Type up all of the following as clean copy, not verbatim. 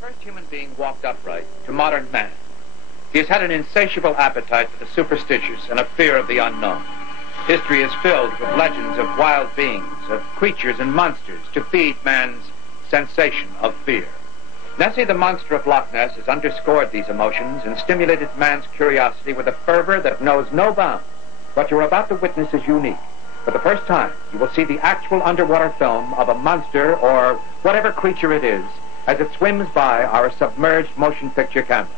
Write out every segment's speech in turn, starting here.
first human being walked upright to modern man, he has had an insatiable appetite for the superstitious and a fear of the unknown. History is filled with legends of wild beings, of creatures and monsters to feed man's sensation of fear. Nessie, the monster of Loch Ness, has underscored these emotions and stimulated man's curiosity with a fervor that knows no bounds. What you're about to witness is unique. For the first time, you will see the actual underwater film of a monster or whatever creature it is as it swims by our submerged motion picture camera.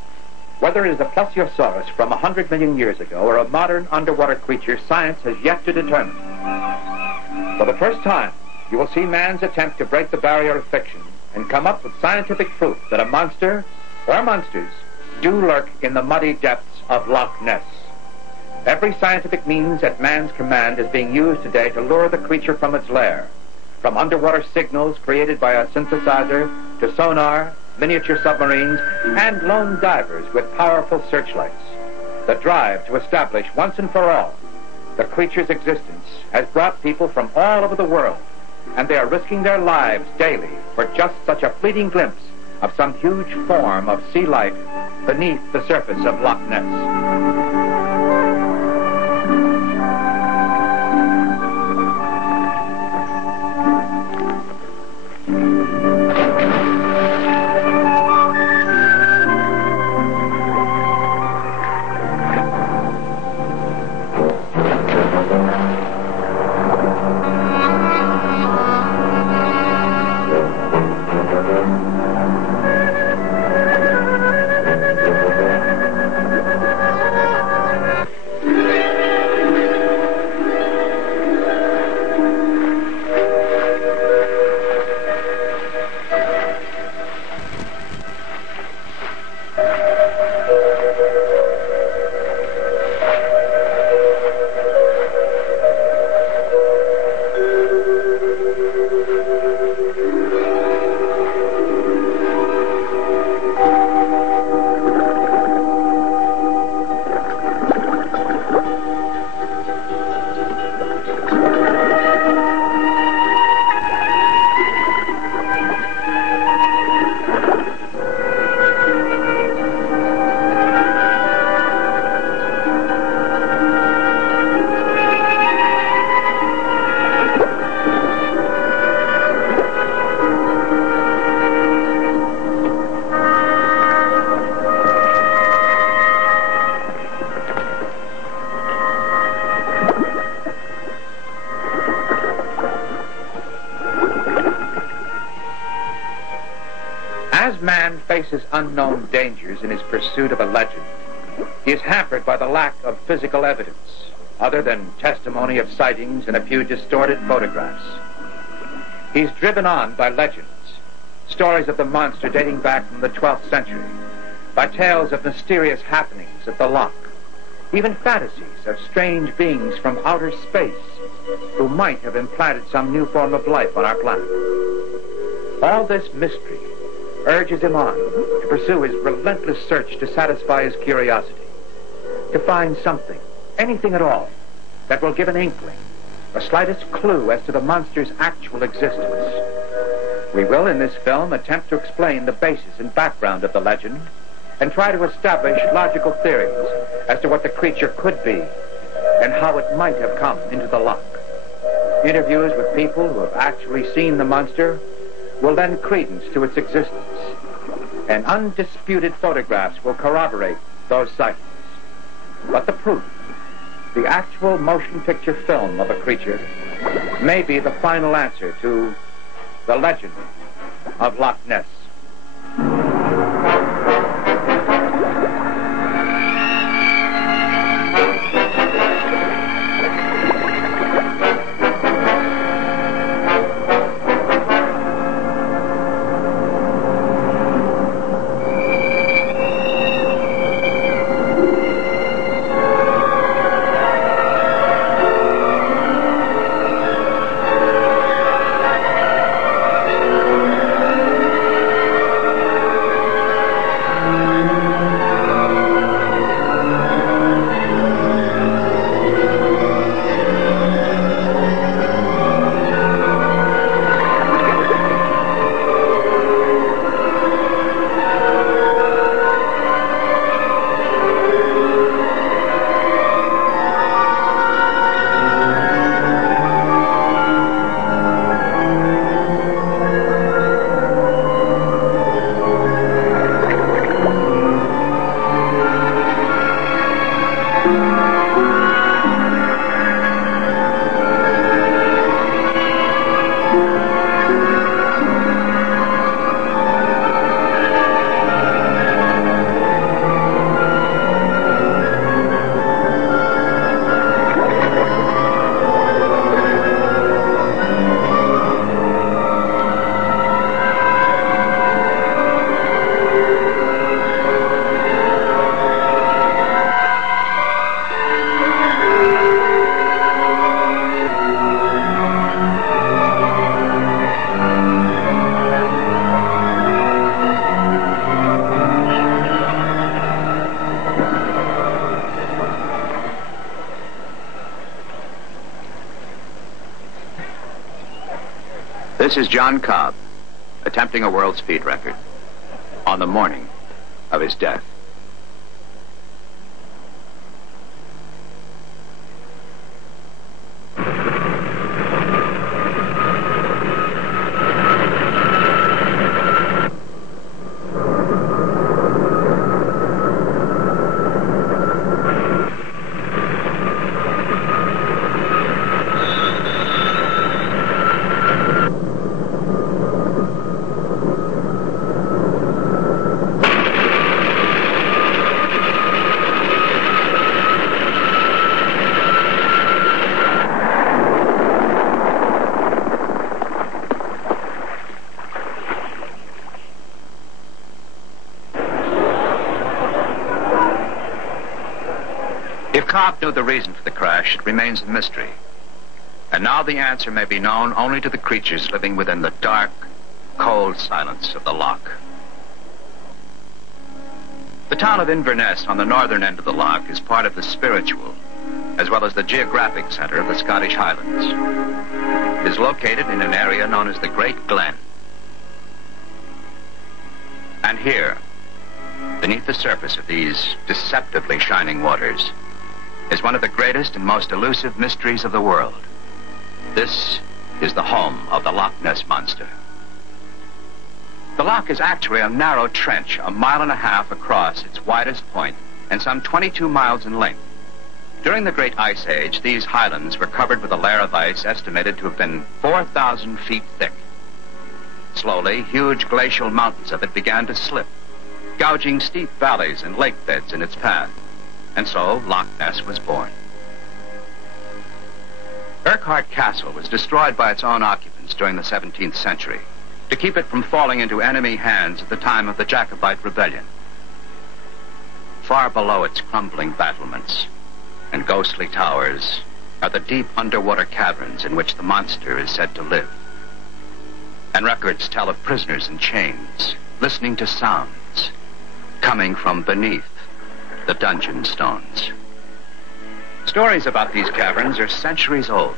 Whether it is a plesiosaurus from 100 million years ago or a modern underwater creature, science has yet to determine. For the first time, you will see man's attempt to break the barrier of fiction and come up with scientific proof that a monster or monsters do lurk in the muddy depths of Loch Ness. Every scientific means at man's command is being used today to lure the creature from its lair, from underwater signals created by a synthesizer to sonar, miniature submarines, and lone divers with powerful searchlights. The drive to establish once and for all the creature's existence has brought people from all over the world, and they are risking their lives daily for just such a fleeting glimpse of some huge form of sea life beneath the surface of Loch Ness. As man faces unknown dangers in his pursuit of a legend, he is hampered by the lack of physical evidence, other than testimony of sightings and a few distorted photographs. He's driven on by legends, stories of the monster dating back from the 12th century, by tales of mysterious happenings at the loch, even fantasies of strange beings from outer space who might have implanted some new form of life on our planet. All this mystery urges him on to pursue his relentless search to satisfy his curiosity, to find something, anything at all, that will give an inkling, the slightest clue as to the monster's actual existence. We will, in this film, attempt to explain the basis and background of the legend and try to establish logical theories as to what the creature could be and how it might have come into the loch. Interviews with people who have actually seen the monster will lend credence to its existence, and undisputed photographs will corroborate those sightings. But the proof, the actual motion picture film of a creature, may be the final answer to the legend of Loch Ness. This is John Cobb, attempting a world speed record on the morning of his death. If Cobb knew the reason for the crash, it remains a mystery. And now the answer may be known only to the creatures living within the dark, cold silence of the loch. The town of Inverness on the northern end of the loch is part of the spiritual, as well as the geographic center of the Scottish Highlands. It is located in an area known as the Great Glen. And here, beneath the surface of these deceptively shining waters, is one of the greatest and most elusive mysteries of the world. This is the home of the Loch Ness Monster. The loch is actually a narrow trench, 1.5 miles across its widest point, and some 22 miles in length. During the Great Ice Age, these highlands were covered with a layer of ice estimated to have been 4,000 feet thick. Slowly, huge glacial mountains of it began to slip, gouging steep valleys and lake beds in its path. And so, Loch Ness was born. Urquhart Castle was destroyed by its own occupants during the 17th century to keep it from falling into enemy hands at the time of the Jacobite Rebellion. Far below its crumbling battlements and ghostly towers are the deep underwater caverns in which the monster is said to live. And records tell of prisoners in chains, listening to sounds coming from beneath the dungeon stones. Stories about these caverns are centuries old.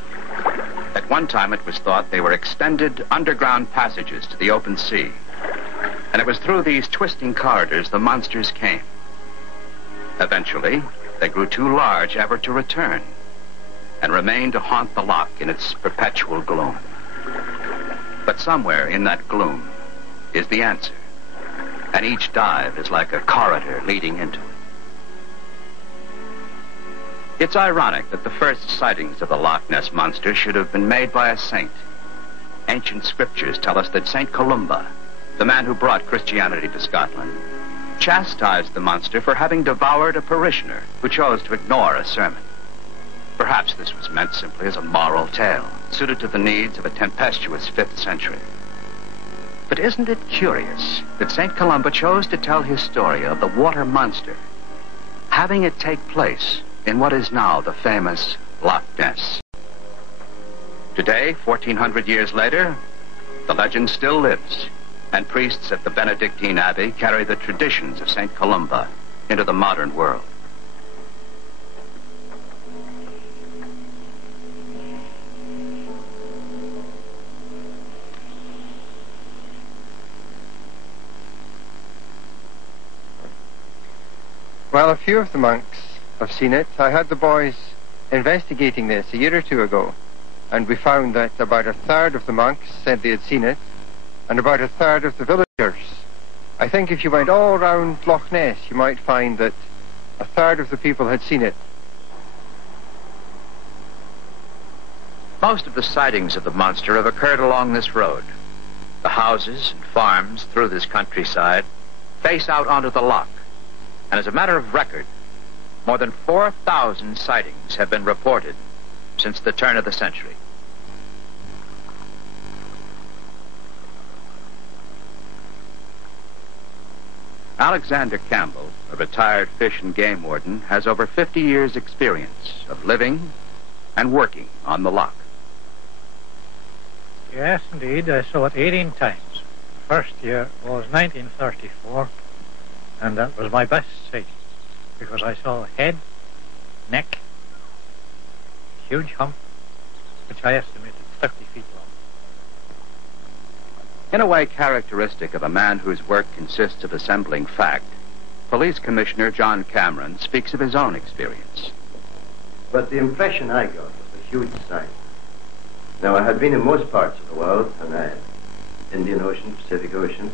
At one time it was thought they were extended underground passages to the open sea. And it was through these twisting corridors the monsters came. Eventually, they grew too large ever to return and remained to haunt the loch in its perpetual gloom. But somewhere in that gloom is the answer, and each dive is like a corridor leading into it. It's ironic that the first sightings of the Loch Ness Monster should have been made by a saint. Ancient scriptures tell us that St. Columba, the man who brought Christianity to Scotland, chastised the monster for having devoured a parishioner who chose to ignore a sermon. Perhaps this was meant simply as a moral tale, suited to the needs of a tempestuous 5th century. But isn't it curious that St. Columba chose to tell his story of the water monster, having it take place in what is now the famous Loch Ness? Today, 1,400 years later, the legend still lives, and priests at the Benedictine Abbey carry the traditions of St. Columba into the modern world. Well, a few of the monks have seen it. I had the boys investigating this a year or two ago, and we found that about 1/3 of the monks said they had seen it, and about 1/3 of the villagers. I think if you went all around Loch Ness, you might find that 1/3 of the people had seen it. Most of the sightings of the monster have occurred along this road. The houses and farms through this countryside face out onto the loch, and as a matter of record, more than 4,000 sightings have been reported since the turn of the century. Alexander Campbell, a retired fish and game warden, has over 50 years' experience of living and working on the loch. Yes, indeed. I saw it 18 times. The first year was 1934, and that was my best sighting, because I saw head, neck, huge hump, which I estimated 30 feet long. In a way characteristic of a man whose work consists of assembling fact, Police Commissioner John Cameron speaks of his own experience. But the impression I got was a huge sight. Now, I had been in most parts of the world, and Indian Ocean, Pacific Ocean,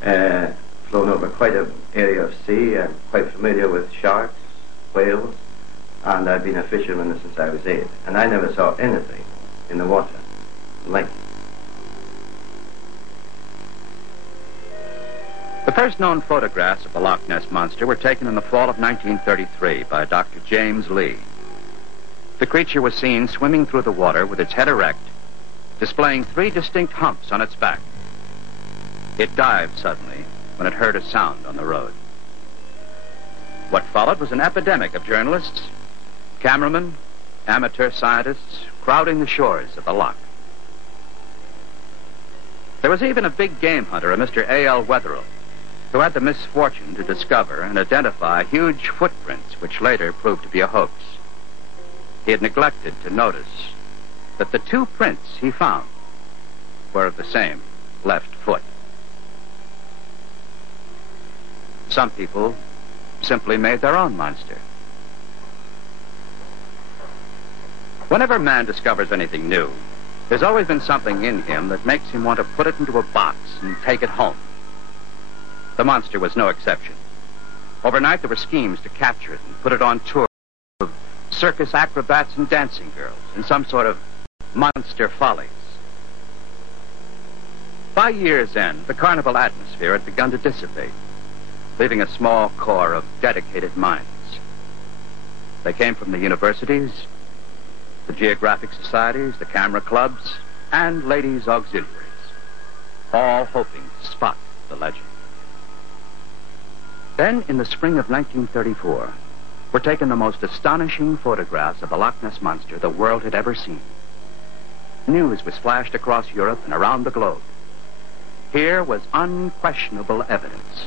flown over quite an area of sea. I'm quite familiar with sharks, whales, and I've been a fisherman since I was 8, and I never saw anything in the water like it. The first known photographs of the Loch Ness Monster were taken in the fall of 1933 by Dr. James Lee. The creature was seen swimming through the water with its head erect, displaying 3 distinct humps on its back. It dived suddenly when it heard a sound on the road. What followed was an epidemic of journalists, cameramen, amateur scientists crowding the shores of the loch. There was even a big game hunter, a Mr. A.L. Wetherill, who had the misfortune to discover and identify huge footprints which later proved to be a hoax. He had neglected to notice that the 2 prints he found were of the same left foot. Some people simply made their own monster. Whenever man discovers anything new, there's always been something in him that makes him want to put it into a box and take it home. The monster was no exception. Overnight, there were schemes to capture it and put it on tour of circus acrobats and dancing girls in some sort of monster follies. By year's end, the carnival atmosphere had begun to dissipate, leaving a small core of dedicated minds. They came from the universities, the geographic societies, the camera clubs, and ladies' auxiliaries, all hoping to spot the legend. Then, in the spring of 1934, were taken the most astonishing photographs of the Loch Ness Monster the world had ever seen. News was flashed across Europe and around the globe. Here was unquestionable evidence.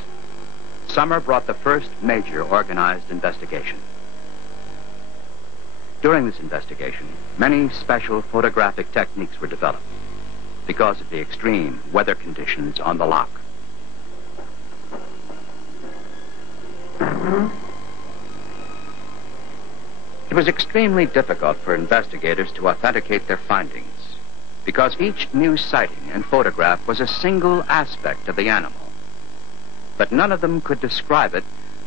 Summer brought the first major organized investigation. During this investigation, many special photographic techniques were developed because of the extreme weather conditions on the loch. It was extremely difficult for investigators to authenticate their findings because each new sighting and photograph was a single aspect of the animal. But none of them could describe it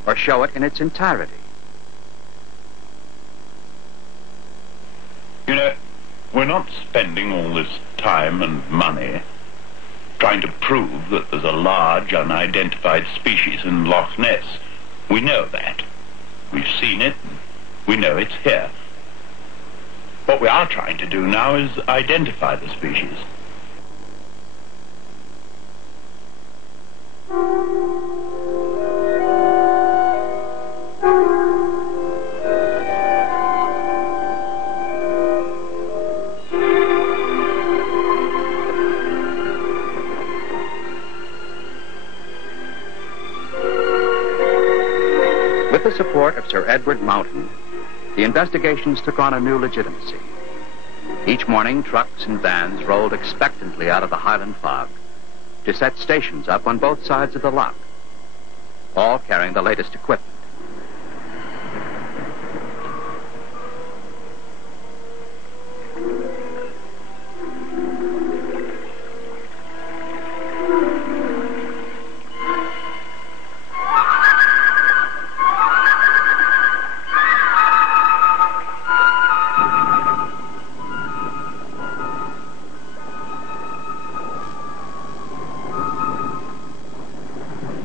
or show it in its entirety. You know, we're not spending all this time and money trying to prove that there's a large unidentified species in Loch Ness. We know that. We've seen it. We know it's here. What we are trying to do now is identify the species. With the support of Sir Edward Mountain, the investigations took on a new legitimacy. Each morning, trucks and vans rolled expectantly out of the Highland fog to set stations up on both sides of the loch, all carrying the latest equipment.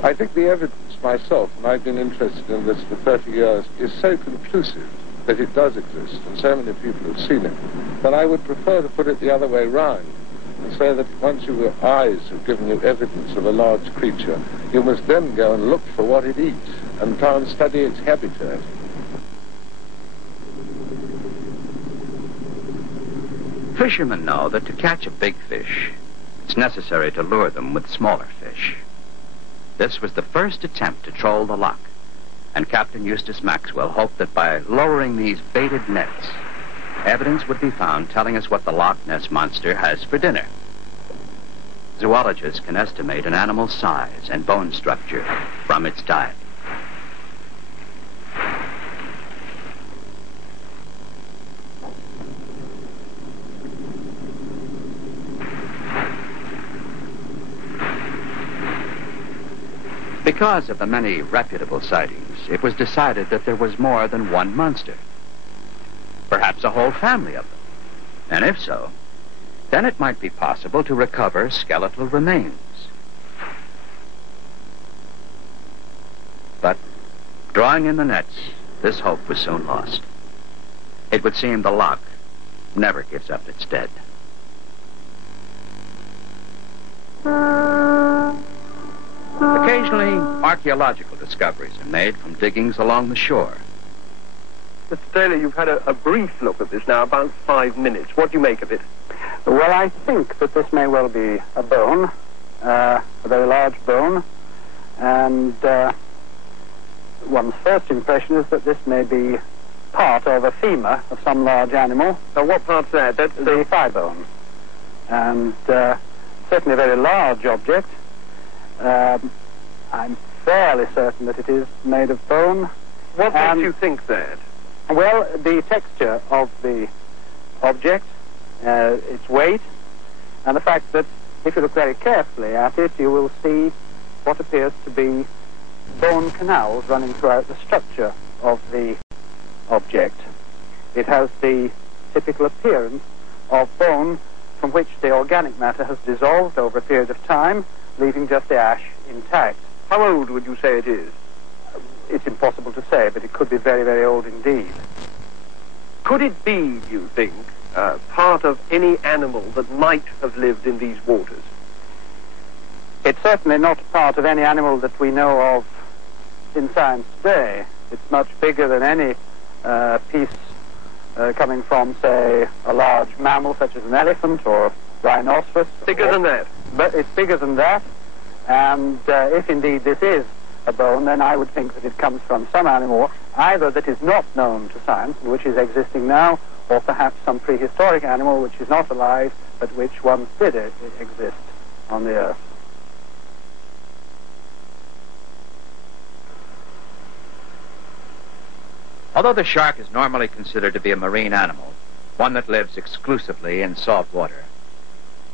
I think the evidence myself, and I've been interested in this for 30 years, is so conclusive that it does exist, and so many people have seen it, that I would prefer to put it the other way round, and say that once your eyes have given you evidence of a large creature, you must then go and look for what it eats, and try and study its habitat. Fishermen know that to catch a big fish, it's necessary to lure them with smaller fish. This was the first attempt to troll the loch, and Captain Eustace Maxwell hoped that by lowering these baited nets, evidence would be found telling us what the Loch Ness Monster has for dinner. zoologists can estimate an animal's size and bone structure from its diet. Because of the many reputable sightings, it was decided that there was more than one monster. Perhaps a whole family of them. And if so, then it might be possible to recover skeletal remains. But drawing in the nets, this hope was soon lost. It would seem the loch never gives up its dead. Occasionally, archaeological discoveries are made from diggings along the shore. Mr. Taylor, you've had a brief look at this now, about 5 minutes. What do you make of it? Well, I think that this may well be a bone, a very large bone, and one's first impression is that this may be part of a femur of some large animal. Now, what part's that? That's the thigh bone. And certainly a very large object. I'm fairly certain that it is made of bone. What makes you think that? Well, the texture of the object, its weight, and the fact that if you look very carefully at it, you will see what appears to be bone canals running throughout the structure of the object. It has the typical appearance of bone from which the organic matter has dissolved over a period of time, leaving just the ash intact. How old would you say it is? It's impossible to say, but it could be very, very old indeed. Could it be, do you think, part of any animal that might have lived in these waters? It's certainly not part of any animal that we know of in science today. It's much bigger than any piece coming from, say, a large mammal such as an elephant or rhinoceros. Bigger than that? But it's bigger than that, and if indeed this is a bone, then I would think that it comes from some animal, either that is not known to science, which is existing now, or perhaps some prehistoric animal which is not alive, but which once did exist on the Earth. Although the shark is normally considered to be a marine animal, one that lives exclusively in salt water,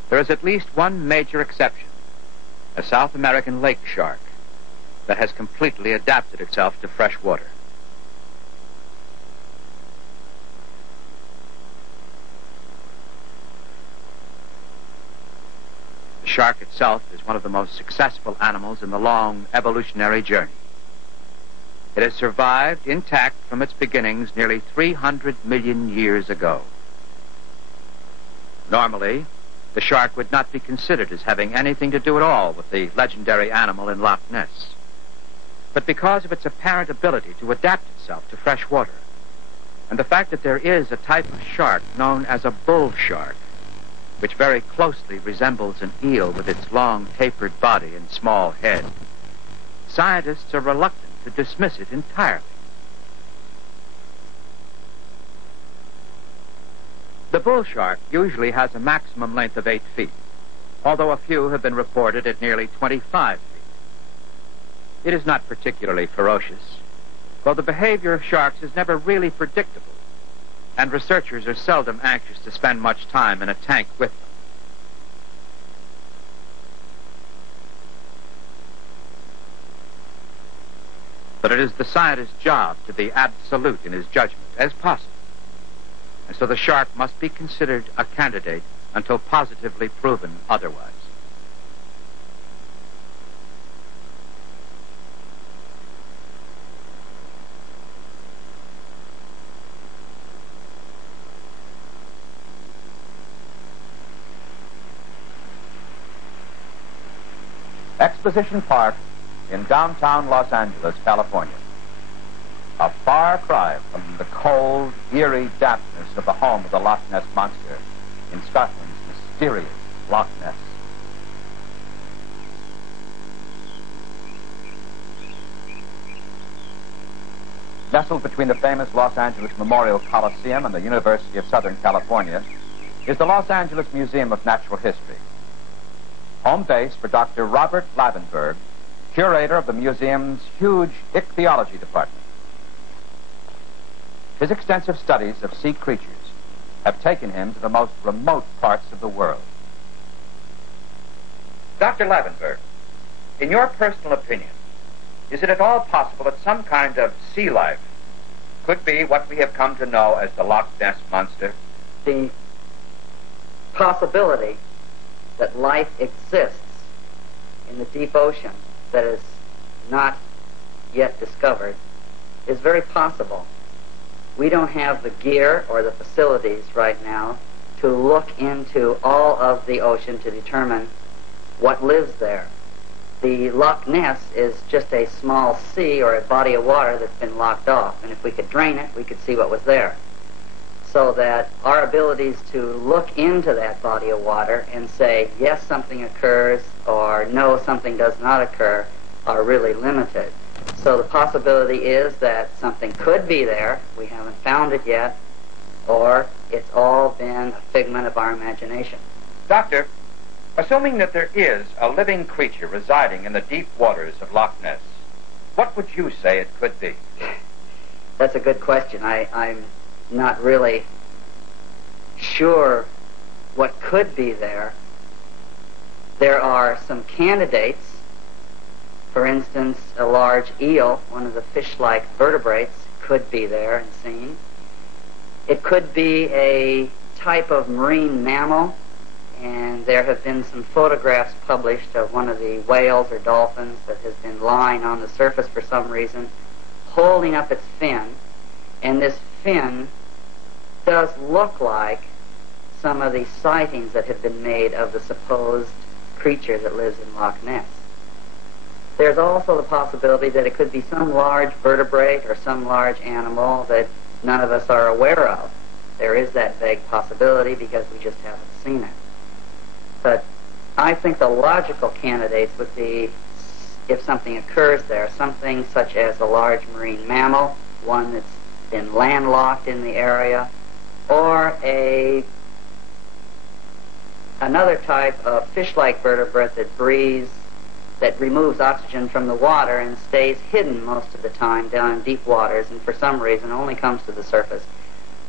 there is at least one major exception, a South American lake shark that has completely adapted itself to fresh water. The shark itself is one of the most successful animals in the long evolutionary journey. It has survived intact from its beginnings nearly 300 million years ago. Normally, the shark would not be considered as having anything to do at all with the legendary animal in Loch Ness. But because of its apparent ability to adapt itself to fresh water, and the fact that there is a type of shark known as a bull shark, which very closely resembles an eel with its long tapered body and small head, scientists are reluctant to dismiss it entirely. The bull shark usually has a maximum length of 8 feet, although a few have been reported at nearly 25 feet. It is not particularly ferocious, though the behavior of sharks is never really predictable, and researchers are seldom anxious to spend much time in a tank with them. But it is the scientist's job to be absolute in his judgment as possible, and so the shark must be considered a candidate until positively proven otherwise. Exposition Park in downtown Los Angeles, California. A far cry from the cold, eerie dampness of the home of the Loch Ness Monster in Scotland's mysterious Loch Ness. Nestled between the famous Los Angeles Memorial Coliseum and the University of Southern California is the Los Angeles Museum of Natural History. home base for Dr. Robert Lavenberg, curator of the museum's huge ichthyology department. His extensive studies of sea creatures have taken him to the most remote parts of the world. Dr. Lavenberg, in your personal opinion, is it at all possible that some kind of sea life could be what we have come to know as the Loch Ness Monster? The possibility that life exists in the deep ocean that is not yet discovered is very possible. We don't have the gear or the facilities right now to look into all of the ocean to determine what lives there. The Loch Ness is just a small sea or a body of water that's been locked off, and if we could drain it, we could see what was there. So that our abilities to look into that body of water and say, yes, something occurs, or no, something does not occur, are really limited. So the possibility is that something could be there, we haven't found it yet, or it's all been a figment of our imagination. Doctor, assuming that there is a living creature residing in the deep waters of Loch Ness, what would you say it could be? That's a good question. I'm not really sure what could be there. There are some candidates. For instance, a large eel, one of the fish-like vertebrates, could be there and seen. It could be a type of marine mammal, and there have been some photographs published of one of the whales or dolphins that has been lying on the surface for some reason, holding up its fin, and this fin does look like some of the sightings that have been made of the supposed creature that lives in Loch Ness. There's also the possibility that it could be some large vertebrate or some large animal that none of us are aware of. There is that vague possibility because we just haven't seen it. But I think the logical candidates would be, if something occurs there, something such as a large marine mammal, one that's been landlocked in the area, or another type of fish-like vertebrate that breathes, that removes oxygen from the water and stays hidden most of the time down in deep waters, and for some reason only comes to the surface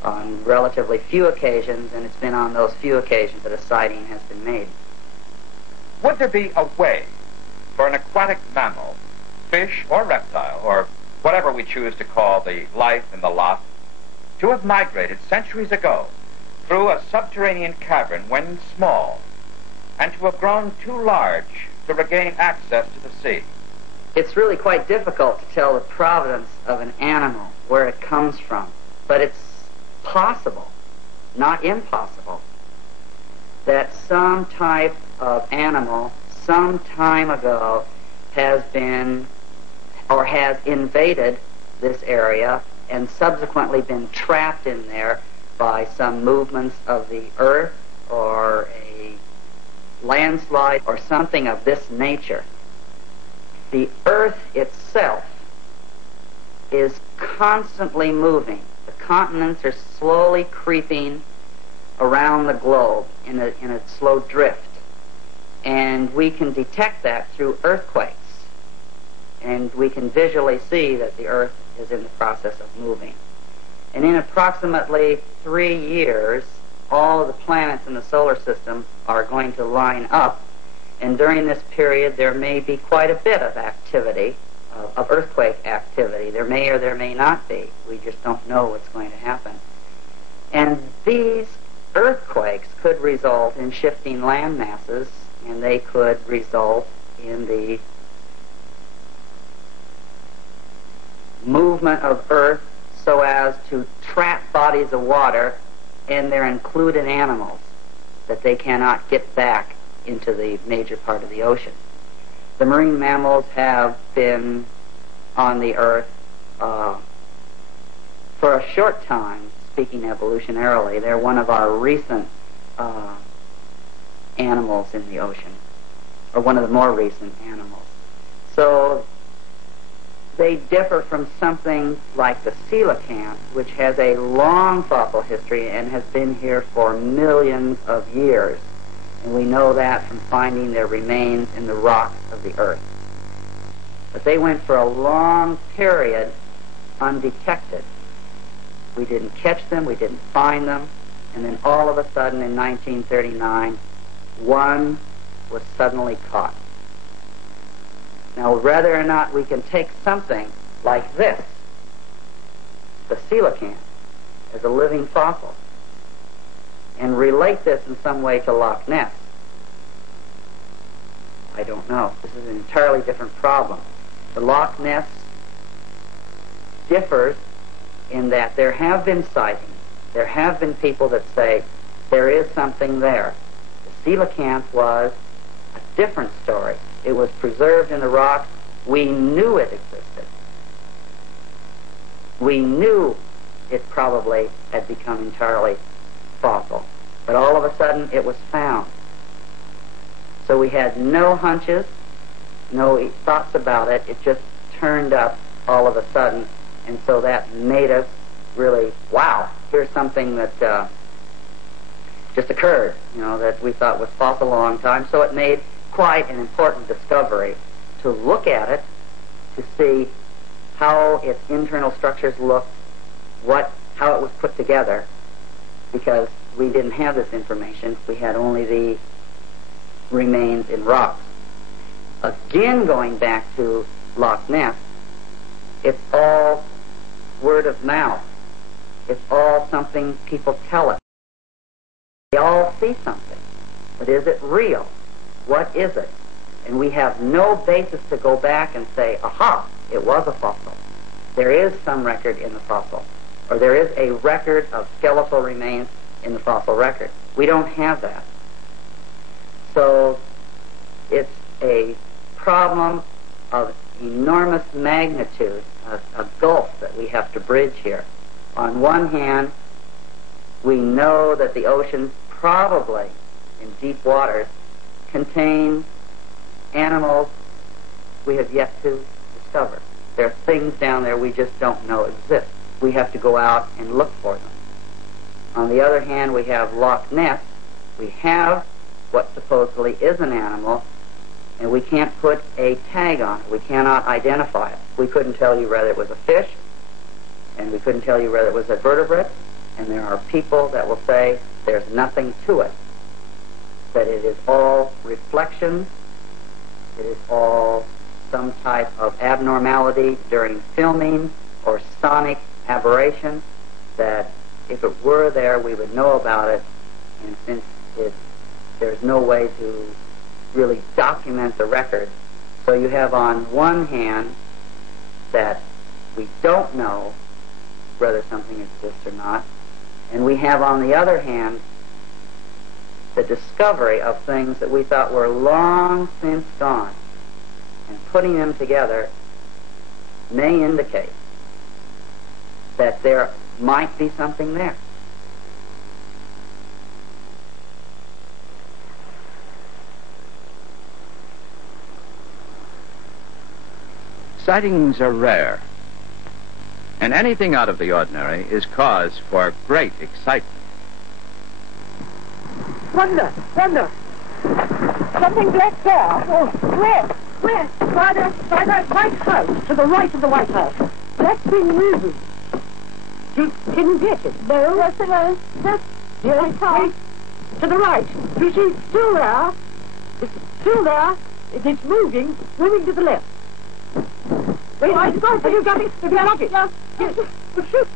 on relatively few occasions, and it's been on those few occasions that a sighting has been made. Would there be a way for an aquatic mammal, fish or reptile, or whatever we choose to call the life in the loch, to have migrated centuries ago through a subterranean cavern when small, and to have grown too large to regain access to the sea? It's really quite difficult to tell the provenance of an animal, where it comes from, but it's possible, not impossible, that some type of animal some time ago has been or has invaded this area and subsequently been trapped in there by some movements of the earth or a landslide or something of this nature. The earth itself is constantly moving. The continents are slowly creeping around the globe in a slow drift. And we can detect that through earthquakes. And we can visually see that the earth is in the process of moving. And in approximately 3 years, all of the planets in the solar system are going to line up. And during this period, there may be quite a bit of activity, of earthquake activity. There may or there may not be. We just don't know what's going to happen. And these earthquakes could result in shifting land masses, and they could result in the movement of earth so as to trap bodies of water, and they're included animals that they cannot get back into the major part of the ocean. The marine mammals have been on the earth for a short time, speaking evolutionarily. They're one of our recent animals in the ocean, or one of the more recent animals. So they differ from something like the coelacanth, which has a long fossil history and has been here for millions of years. And we know that from finding their remains in the rocks of the earth. But they went for a long period undetected. We didn't catch them, we didn't find them, and then all of a sudden in 1939, one was suddenly caught. Now, whether or not we can take something like this, the coelacanth, as a living fossil, and relate this in some way to Loch Ness, I don't know. This is an entirely different problem. The Loch Ness differs in that there have been sightings. There have been people that say there is something there. The coelacanth was a different story. It was preserved in the rock. We knew it existed. We knew it probably had become entirely fossil. But all of a sudden it was found. So we had no hunches, no thoughts about it. It just turned up all of a sudden. And so that made us really, wow, here's something that just occurred, that we thought was fossil a long time. So it made quite an important discovery to look at it, to see how its internal structures looked, how it was put together, because we didn't have this information. We had only the remains in rocks. Again, going back to Loch Ness, it's all word of mouth. It's all something people tell us. They all see something. But is it real? What is it? And we have no basis to go back and say, aha, it was a fossil. There is some record in the fossil. Or there is a record of skeletal remains in the fossil record. We don't have that. So it's a problem of enormous magnitude, a gulf that we have to bridge here. On one hand, we know that the oceans probably in deep waters contain animals we have yet to discover. There are things down there we just don't know exist. We have to go out and look for them. On the other hand, we have Loch Ness. We have what supposedly is an animal, and we can't put a tag on it. We cannot identify it. We couldn't tell you whether it was a fish, and we couldn't tell you whether it was a vertebrate, and there are people that will say there's nothing to it, that it is all reflections, it is all some type of abnormality during filming or sonic aberration, that if it were there, we would know about it, and since there's no way to really document the record. So you have on one hand that we don't know whether something exists or not, and we have on the other hand the discovery of things that we thought were long since gone, and putting them together may indicate that there might be something there. Sightings are rare, and anything out of the ordinary is cause for great excitement. Wonder! Something black there. Oh, where? By that White House, to the right of the White House. That's been moving. You didn't get it? No. Yes, hello. Yes, wait. To the right. You see, still there. It's still there. It's moving to the left. Wait, have you got it? Have you got it? Yes. But shoot.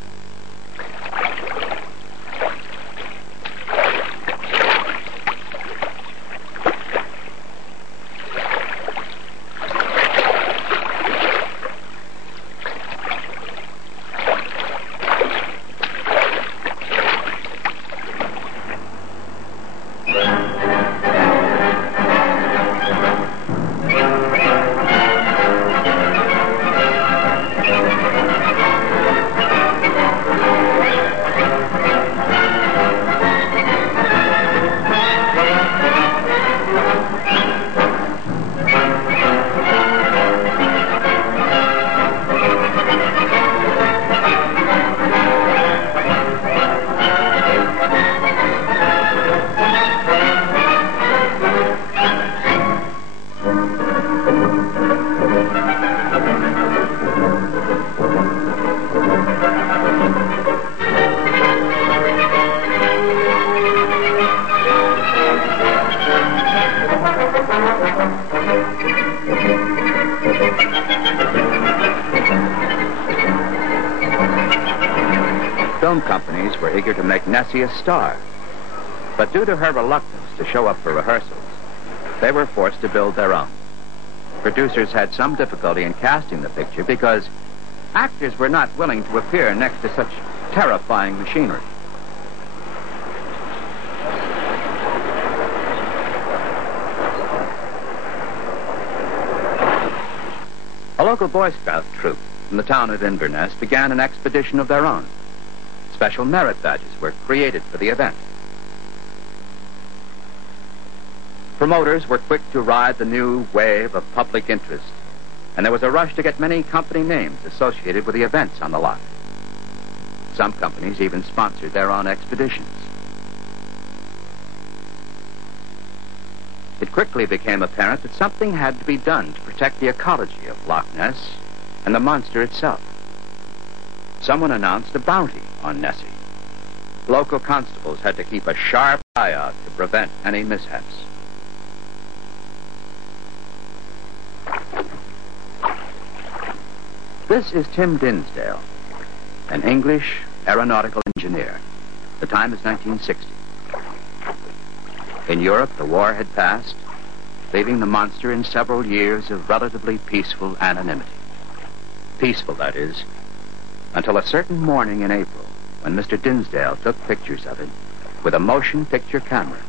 film companies were eager to make Nessie a star. But due to her reluctance to show up for rehearsals, they were forced to build their own. Producers had some difficulty in casting the picture because actors were not willing to appear next to such terrifying machinery. A local Boy Scout troop from the town of Inverness began an expedition of their own. Special merit badges were created for the event. Promoters were quick to ride the new wave of public interest, and there was a rush to get many company names associated with the events on the lot. Some companies even sponsored their own expeditions. It quickly became apparent that something had to be done to protect the ecology of Loch Ness and the monster itself. Someone announced a bounty on Nessie. Local constables had to keep a sharp eye out to prevent any mishaps. This is Tim Dinsdale, an English aeronautical engineer. The time is 1960. In Europe, the war had passed, leaving the monster in several years of relatively peaceful anonymity. Peaceful, that is, until a certain morning in April when Mr. Dinsdale took pictures of it with a motion picture camera.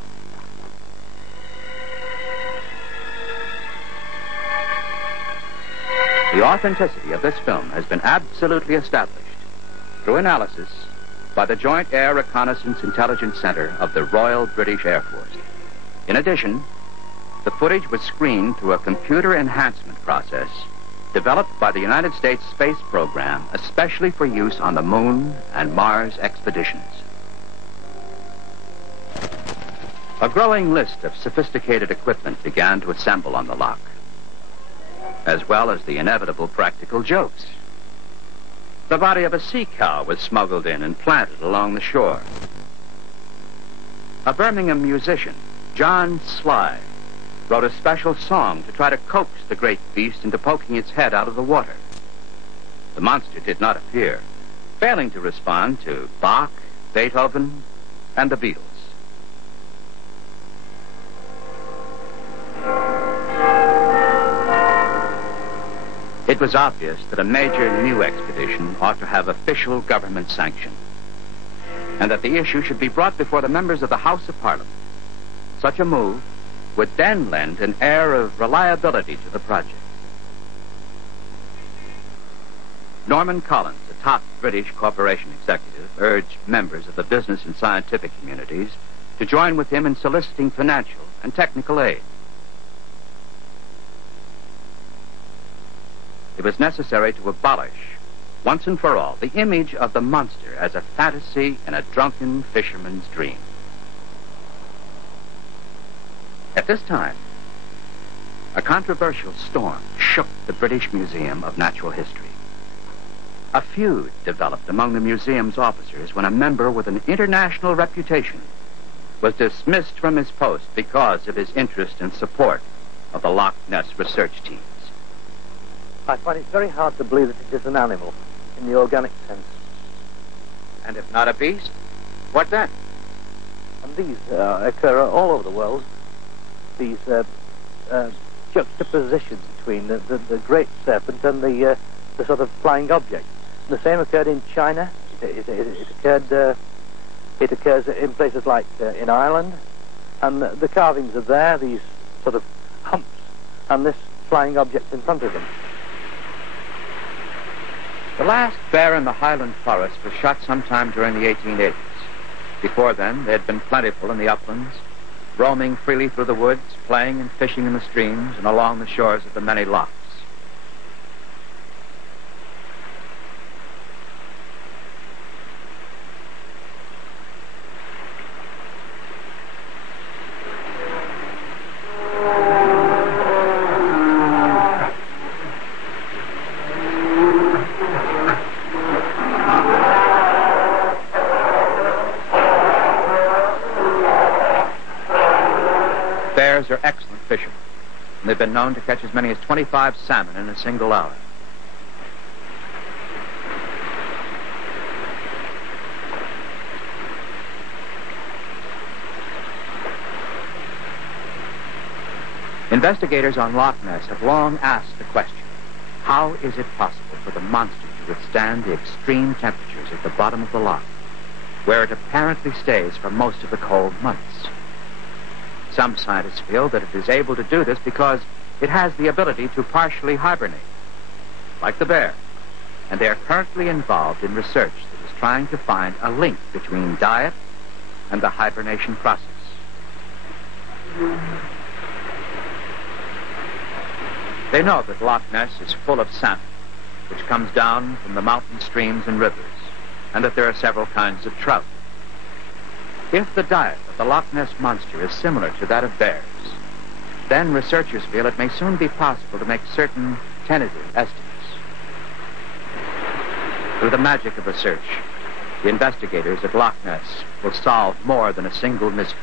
The authenticity of this film has been absolutely established through analysis by the Joint Air Reconnaissance Intelligence Center of the Royal British Air Force. In addition, the footage was screened through a computer enhancement process developed by the United States Space Program especially for use on the Moon and Mars expeditions. A growing list of sophisticated equipment began to assemble on the loch, as well as the inevitable practical jokes. The body of a sea cow was smuggled in and planted along the shore. A Birmingham musician, John Sly, wrote a special song to try to coax the great beast into poking its head out of the water. The monster did not appear, failing to respond to Bach, Beethoven, and the Beatles. It was obvious that a major new expedition ought to have official government sanction, and that the issue should be brought before the members of the House of Parliament. Such a move would then lend an air of reliability to the project. Norman Collins, a top British corporation executive, urged members of the business and scientific communities to join with him in soliciting financial and technical aid. It was necessary to abolish, once and for all, the image of the monster as a fantasy in a drunken fisherman's dream. At this time, a controversial storm shook the British Museum of Natural History. A feud developed among the museum's officers when a member with an international reputation was dismissed from his post because of his interest and support of the Loch Ness research teams. I find it very hard to believe that it is an animal in the organic sense. And if not a beast, what then? And these occur all over the world. These juxtapositions between the great serpent and the sort of flying object. The same occurred in China. It occurs in places like in Ireland, and the carvings are there, these sort of humps, and this flying object in front of them. The last bear in the Highland forest was shot sometime during the 1880s. Before then, they had been plentiful in the uplands, roaming freely through the woods, playing and fishing in the streams and along the shores of the many lochs. Bears are excellent fishermen, and they've been known to catch as many as 25 salmon in a single hour. Investigators on Loch Ness have long asked the question, how is it possible for the monster to withstand the extreme temperatures at the bottom of the loch, where it apparently stays for most of the cold months? Some scientists feel that it is able to do this because it has the ability to partially hibernate, like the bear, and they are currently involved in research that is trying to find a link between diet and the hibernation process. They know that Loch Ness is full of salmon, which comes down from the mountain streams and rivers, and that there are several kinds of trout. If the diet of the Loch Ness monster is similar to that of bears, then researchers feel it may soon be possible to make certain tentative estimates. Through the magic of research, the investigators at Loch Ness will solve more than a single mystery.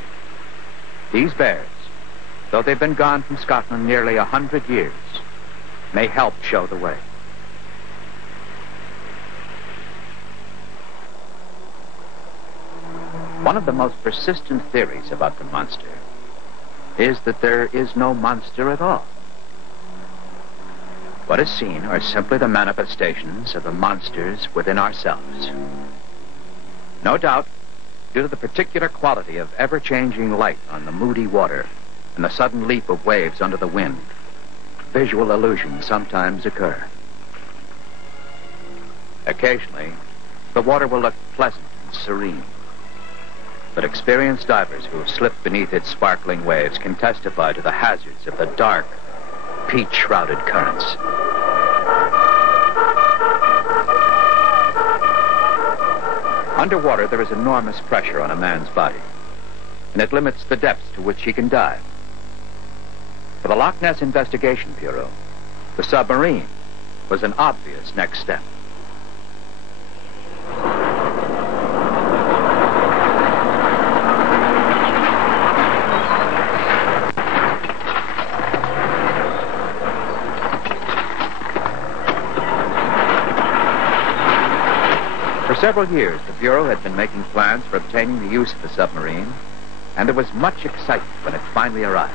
These bears, though they've been gone from Scotland nearly 100 years, may help show the way. One of the most persistent theories about the monster is that there is no monster at all. What is seen are simply the manifestations of the monsters within ourselves. No doubt, due to the particular quality of ever-changing light on the moody water and the sudden leap of waves under the wind, visual illusions sometimes occur. Occasionally, the water will look pleasant and serene. But experienced divers who have slipped beneath its sparkling waves can testify to the hazards of the dark, peat-shrouded currents. Underwater, there is enormous pressure on a man's body, and it limits the depths to which he can dive. For the Loch Ness Investigation Bureau, the submarine was an obvious next step. For several years, the Bureau had been making plans for obtaining the use of the submarine, and there was much excitement when it finally arrived.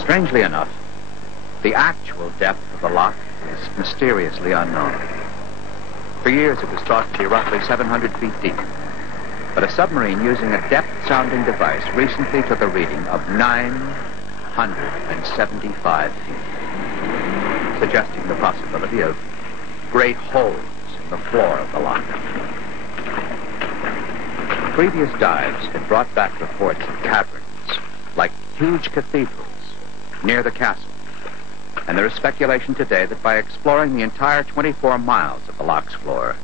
Strangely enough, the actual depth of the loch is mysteriously unknown. For years, it was thought to be roughly 700 feet deep. But a submarine using a depth-sounding device recently took a reading of 975 feet, suggesting the possibility of great holes in the floor of the loch. Previous dives had brought back reports of caverns, like huge cathedrals, near the castle. And there is speculation today that by exploring the entire 24 miles of the loch's floor,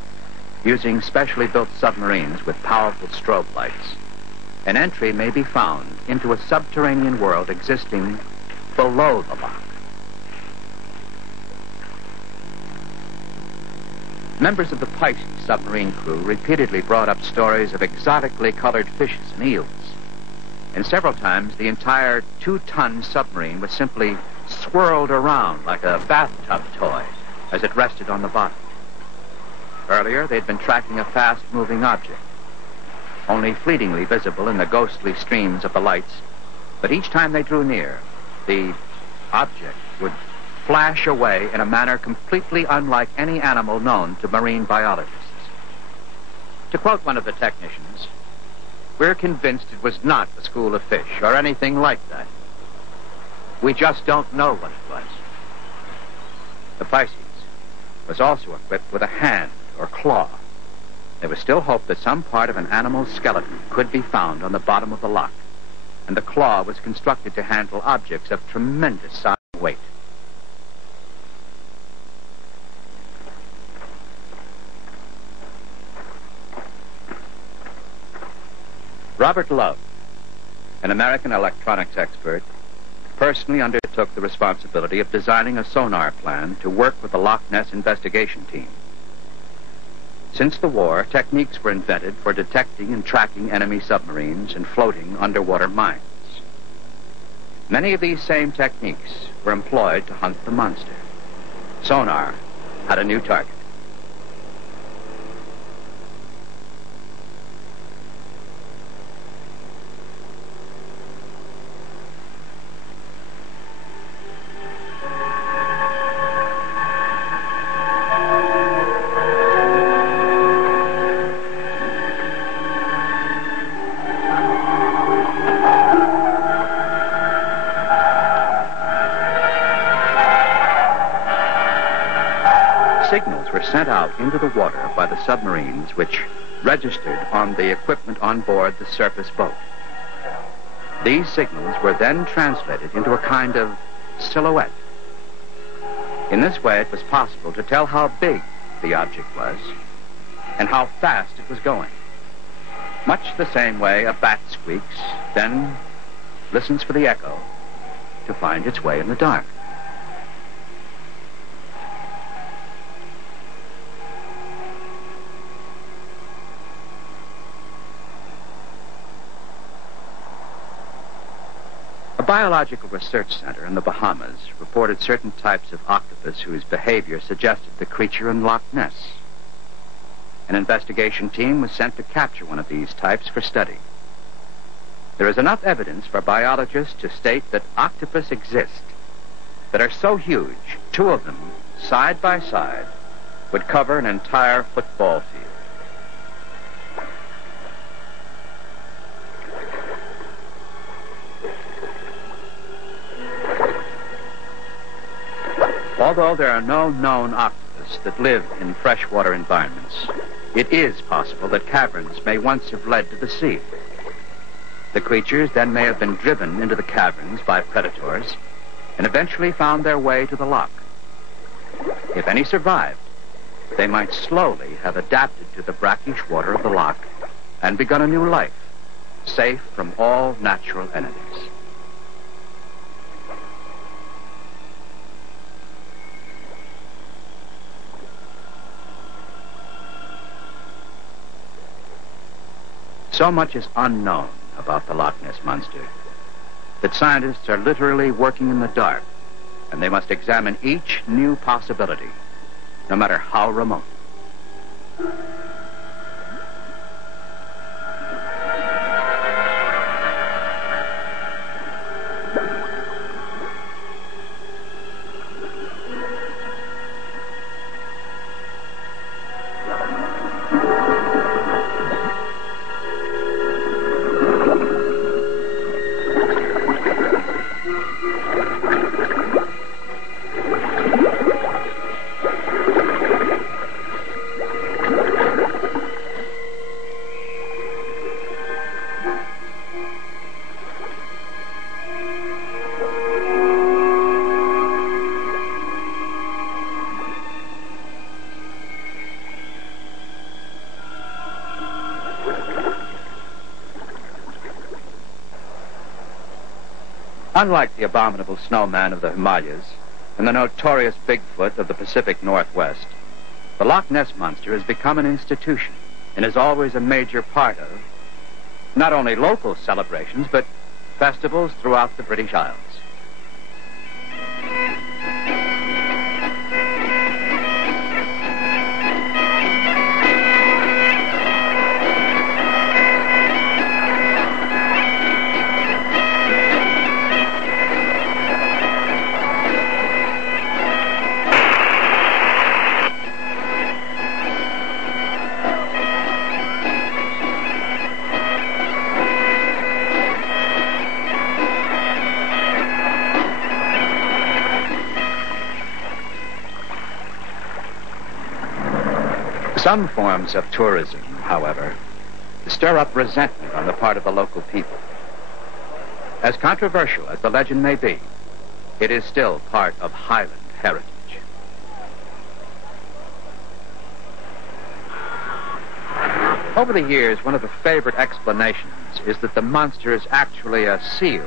using specially built submarines with powerful strobe lights, an entry may be found into a subterranean world existing below the loch. Members of the Pisces submarine crew repeatedly brought up stories of exotically colored fishes and eels. And several times, the entire 2-ton submarine was simply swirled around like a bathtub toy as it rested on the bottom. Earlier, they'd been tracking a fast-moving object, only fleetingly visible in the ghostly streams of the lights, but each time they drew near, the object would flash away in a manner completely unlike any animal known to marine biologists. To quote one of the technicians, "We're convinced it was not a school of fish or anything like that. We just don't know what it was." The Pisces was also equipped with a hand or claw. There was still hope that some part of an animal's skeleton could be found on the bottom of the loch, and the claw was constructed to handle objects of tremendous size and weight. Robert Love, an American electronics expert, personally undertook the responsibility of designing a sonar plan to work with the Loch Ness investigation team. Since the war, techniques were invented for detecting and tracking enemy submarines and floating underwater mines. Many of these same techniques were employed to hunt the monster. Sonar had a new target. Signals were sent out into the water by the submarines, which registered on the equipment on board the surface boat. These signals were then translated into a kind of silhouette. In this way, it was possible to tell how big the object was and how fast it was going. Much the same way a bat squeaks, then listens for the echo to find its way in the dark. A biological research center in the Bahamas reported certain types of octopus whose behavior suggested the creature in Loch Ness. An investigation team was sent to capture one of these types for study. There is enough evidence for biologists to state that octopus exist that are so huge, two of them, side by side, would cover an entire football field. Although there are no known octopus that live in freshwater environments, it is possible that caverns may once have led to the sea. The creatures then may have been driven into the caverns by predators and eventually found their way to the loch. If any survived, they might slowly have adapted to the brackish water of the loch and begun a new life, safe from all natural enemies. So much is unknown about the Loch Ness Monster that scientists are literally working in the dark, and they must examine each new possibility, no matter how remote. Unlike the abominable snowman of the Himalayas and the notorious Bigfoot of the Pacific Northwest, the Loch Ness Monster has become an institution and is always a major part of not only local celebrations, but festivals throughout the British Isles. Some forms of tourism, however, stir up resentment on the part of the local people. As controversial as the legend may be, it is still part of Highland heritage. Over the years, one of the favorite explanations is that the monster is actually a seal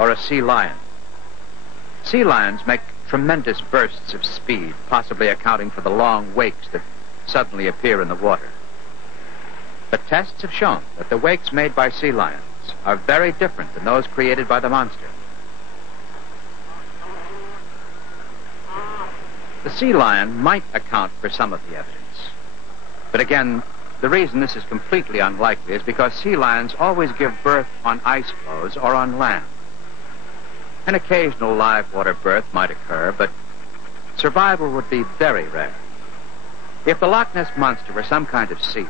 or a sea lion. Sea lions make tremendous bursts of speed, possibly accounting for the long wakes that suddenly appear in the water. But tests have shown that the wakes made by sea lions are very different than those created by the monster. The sea lion might account for some of the evidence. But again, the reason this is completely unlikely is because sea lions always give birth on ice floes or on land. An occasional live water birth might occur, but survival would be very rare. If the Loch Ness Monster were some kind of seal,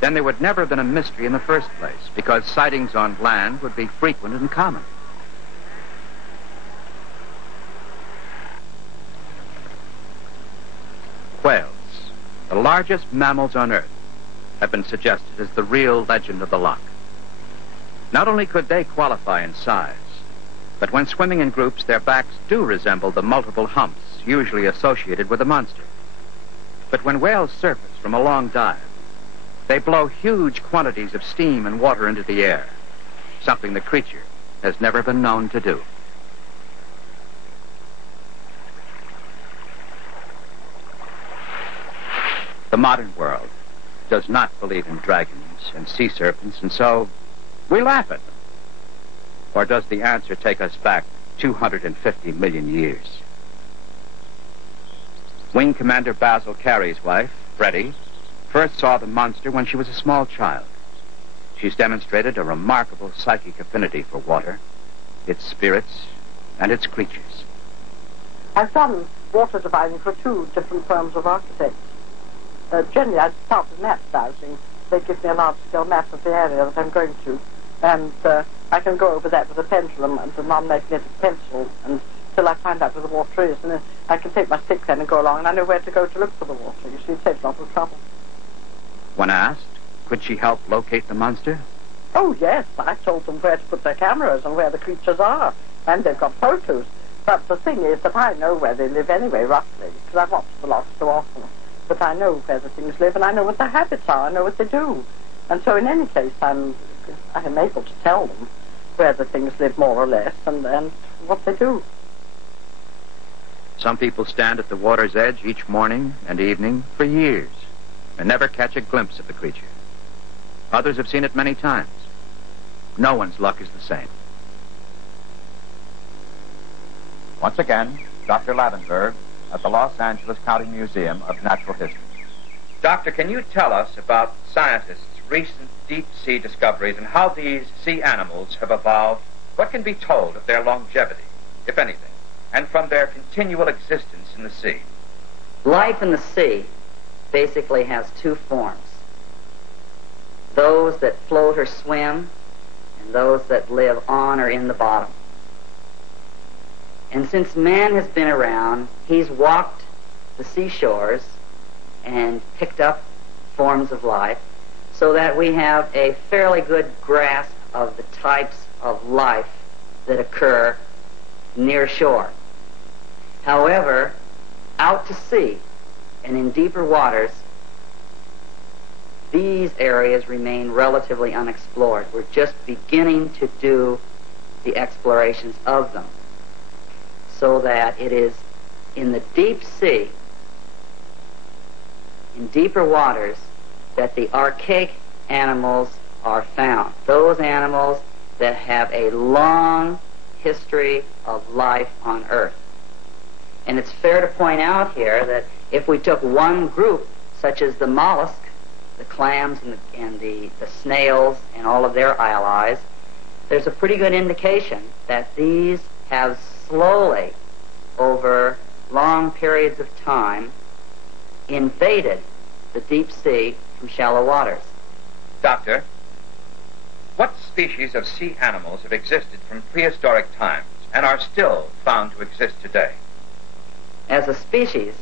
then there would never have been a mystery in the first place, because sightings on land would be frequent and common. Whales, the largest mammals on Earth, have been suggested as the real legend of the loch. Not only could they qualify in size, but when swimming in groups, their backs do resemble the multiple humps usually associated with a monster. But when whales surface from a long dive, they blow huge quantities of steam and water into the air, something the creature has never been known to do. The modern world does not believe in dragons and sea serpents, and so we laugh at them. Or does the answer take us back 250 million years? Wing Commander Basil Carey's wife, Freddie, first saw the monster when she was a small child. She's demonstrated a remarkable psychic affinity for water, its spirits, and its creatures. I've done water dividing for 2 different firms of architects. Generally, I start with map dowsing. They give me a large-scale map of the area that I'm going to, and I can go over that with a pendulum and a non-magnetic pencil until I find out where the water is, and then I can take my stick then and go along, and I know where to go to look for the water. You see, it saves a lot of trouble. When asked, could she help locate the monster? Oh, yes. I told them where to put their cameras and where the creatures are, and they've got photos. But the thing is that I know where they live anyway, roughly, because I've watched the loch so often. But I know where the things live, and I know what their habits are. I know what they do. And so in any case, I'm able to tell them where the things live more or less and what they do. Some people stand at the water's edge each morning and evening for years and never catch a glimpse of the creature. Others have seen it many times. No one's luck is the same. Once again, Dr. Lavenberg at the Los Angeles County Museum of Natural History. Doctor, can you tell us about scientists' recent deep-sea discoveries and how these sea animals have evolved? What can be told of their longevity, if anything, and from their continual existence in the sea? Life in the sea basically has 2 forms. Those that float or swim, and those that live on or in the bottom. And since man has been around, he's walked the seashores and picked up forms of life so that we have a fairly good grasp of the types of life that occur near shore. However, out to sea and in deeper waters, these areas remain relatively unexplored. We're just beginning to do the explorations of them, so that it is in the deep sea, in deeper waters, that the archaic animals are found. Those animals that have a long history of life on Earth. And it's fair to point out here that if we took one group, such as the mollusk, the clams and the snails and all of their allies, there's a pretty good indication that these have slowly, over long periods of time, invaded the deep sea from shallow waters. Doctor, what species of sea animals have existed from prehistoric times and are still found to exist today? As a species,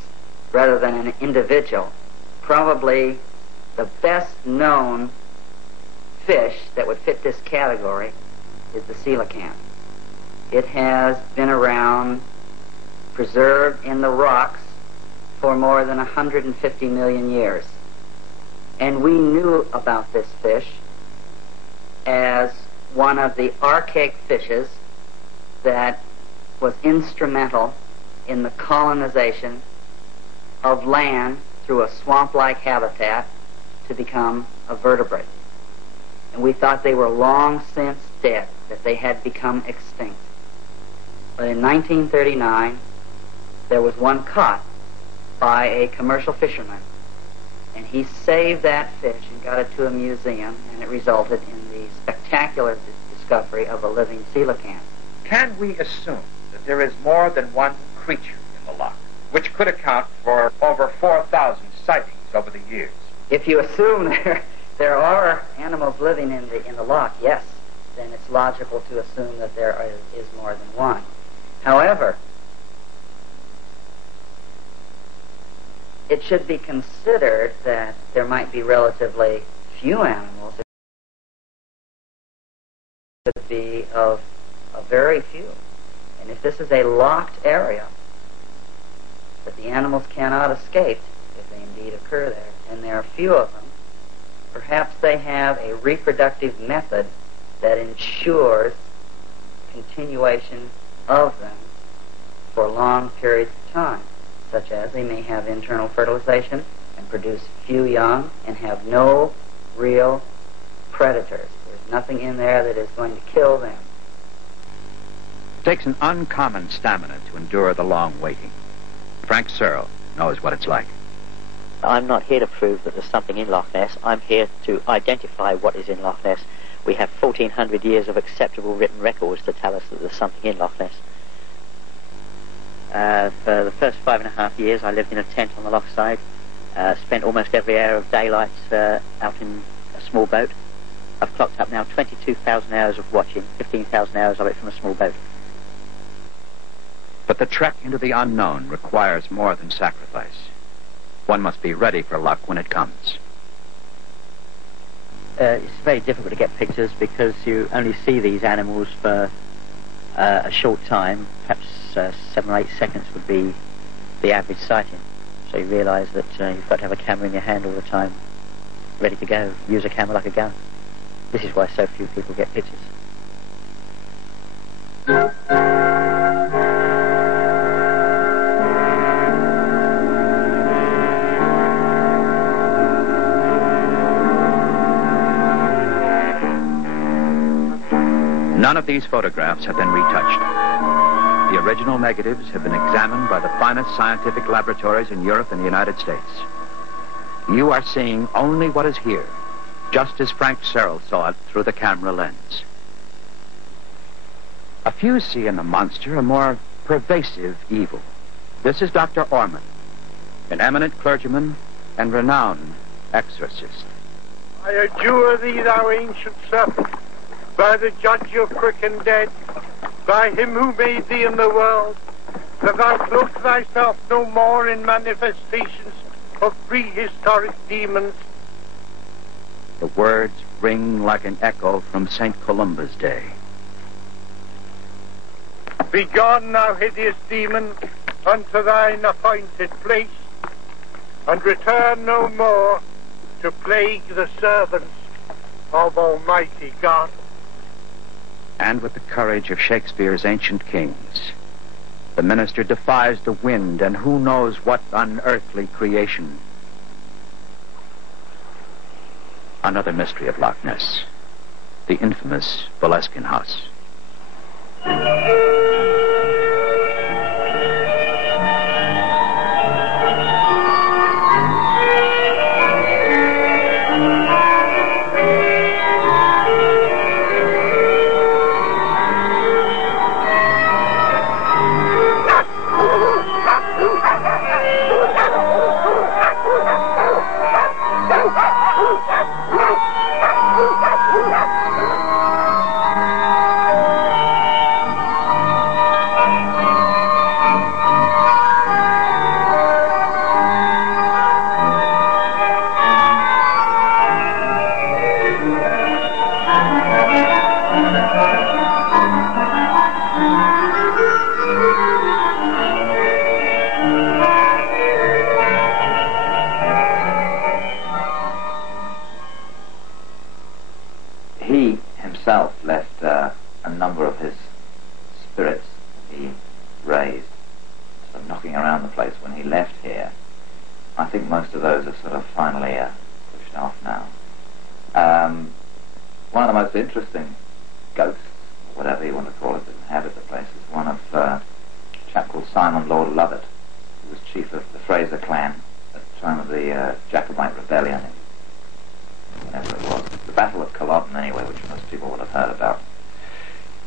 rather than an individual, probably the best known fish that would fit this category is the coelacanth. It has been around, preserved in the rocks, for more than 150 million years. And we knew about this fish as one of the archaic fishes that was instrumental in the colonization of land through a swamp-like habitat to become a vertebrate. And we thought they were long since dead, that they had become extinct. But in 1939, there was one caught by a commercial fisherman. And he saved that fish and got it to a museum, and it resulted in the spectacular discovery of a living coelacanth. Can we assume that there is more than one creature in the loch, which could account for over 4,000 sightings over the years? If you assume there are animals living in the loch, yes, then it's logical to assume that there is more than one. However, it should be considered that there might be relatively few animals. It could be of a very few. And if this is a locked area, that the animals cannot escape if they indeed occur there, and there are few of them, perhaps they have a reproductive method that ensures continuation of them for long periods of time, such as they may have internal fertilization and produce few young and have no real predators. There's nothing in there that is going to kill them. It takes an uncommon stamina to endure the long waiting. Frank Searle knows what it's like. I'm not here to prove that there's something in Loch Ness. I'm here to identify what is in Loch Ness. We have 1,400 years of acceptable written records to tell us that there's something in Loch Ness. For the first 5.5 years, I lived in a tent on the loch side. Spent almost every hour of daylight out in a small boat. I've clocked up now 22,000 hours of watching, 15,000 hours of it from a small boat. But the trek into the unknown requires more than sacrifice. One must be ready for luck when it comes. It's very difficult to get pictures because you only see these animals for a short time. Perhaps 7 or 8 seconds would be the average sighting. So you realise that you've got to have a camera in your hand all the time, ready to go. Use a camera like a gun. This is why so few people get pictures. None of these photographs have been retouched. The original negatives have been examined by the finest scientific laboratories in Europe and the United States. You are seeing only what is here, just as Frank Searle saw it through the camera lens. A few see in the monster a more pervasive evil. This is Dr. Orman, an eminent clergyman and renowned exorcist. I adjure thee, thou ancient serpent, by the judge of quick and dead, by him who made thee in the world, that thou cloak thyself no more in manifestations of prehistoric demons. The words ring like an echo from St. Columba's day. Begone, thou hideous demon, unto thine appointed place, and return no more to plague the servants of Almighty God. And with the courage of Shakespeare's ancient kings, the minister defies the wind and who knows what unearthly creation. Another mystery of Loch Ness, the infamous Boleskine House. He himself left a number of his spirits he raised sort of knocking around the place when he left here. I think most of those are sort of finally pushed off now. One of the most interesting ghosts, or whatever you want to call it, that inhabit the place is one of a chap called Simon Lord Lovat, who was chief of the Fraser clan at the time of the Jacobite rebellion, whenever it was. The Battle of Culloden, anyway, which most people would have heard about.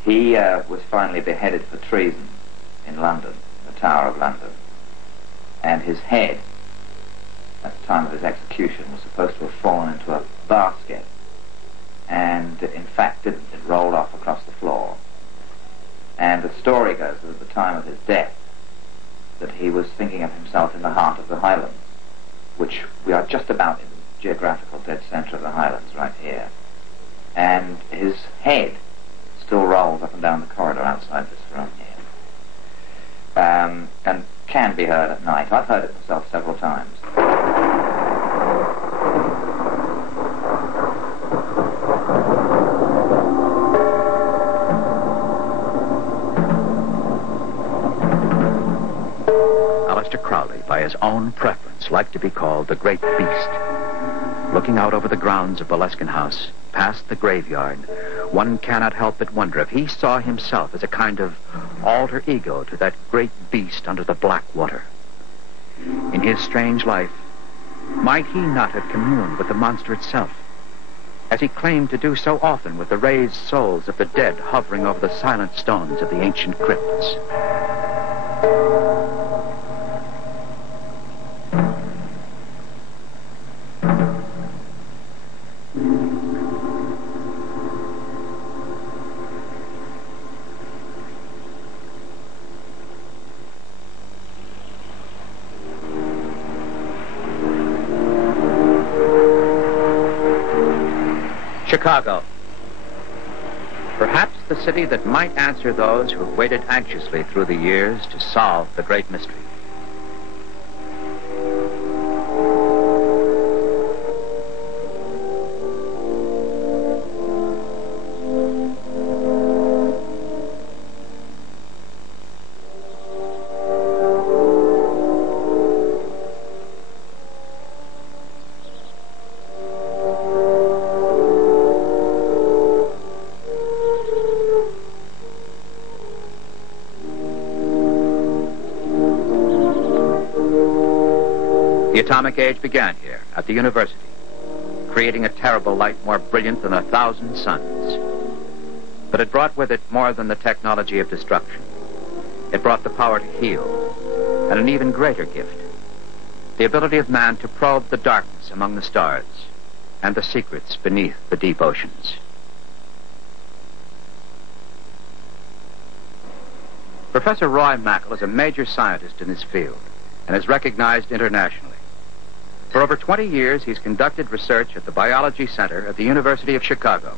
He was finally beheaded for treason in London, the Tower of London. And his head, at the time of his execution, was supposed to have fallen into a basket. And in fact didn't. It rolled off across the floor. And the story goes that at the time of his death, that he was thinking of himself in the heart of the Highlands, which we are just about in the geographical dead center of the Highlands, right here. And his head still rolls up and down the corridor outside this room here. And can be heard at night. I've heard it myself several times. Aleister Crowley, by his own preference, liked to be called the Great Beast. Looking out over the grounds of Boleskine House, past the graveyard, one cannot help but wonder if he saw himself as a kind of alter ego to that great beast under the black water. In his strange life, might he not have communed with the monster itself, as he claimed to do so often with the raised souls of the dead hovering over the silent stones of the ancient crypts? Chicago. Perhaps the city that might answer those who have waited anxiously through the years to solve the great mystery. The atomic age began here, at the university, creating a terrible light more brilliant than 1,000 suns. But it brought with it more than the technology of destruction. It brought the power to heal, and an even greater gift, the ability of man to probe the darkness among the stars and the secrets beneath the deep oceans. Professor Roy Mackal is a major scientist in his field and is recognized internationally. For over 20 years, he's conducted research at the Biology Center at the University of Chicago.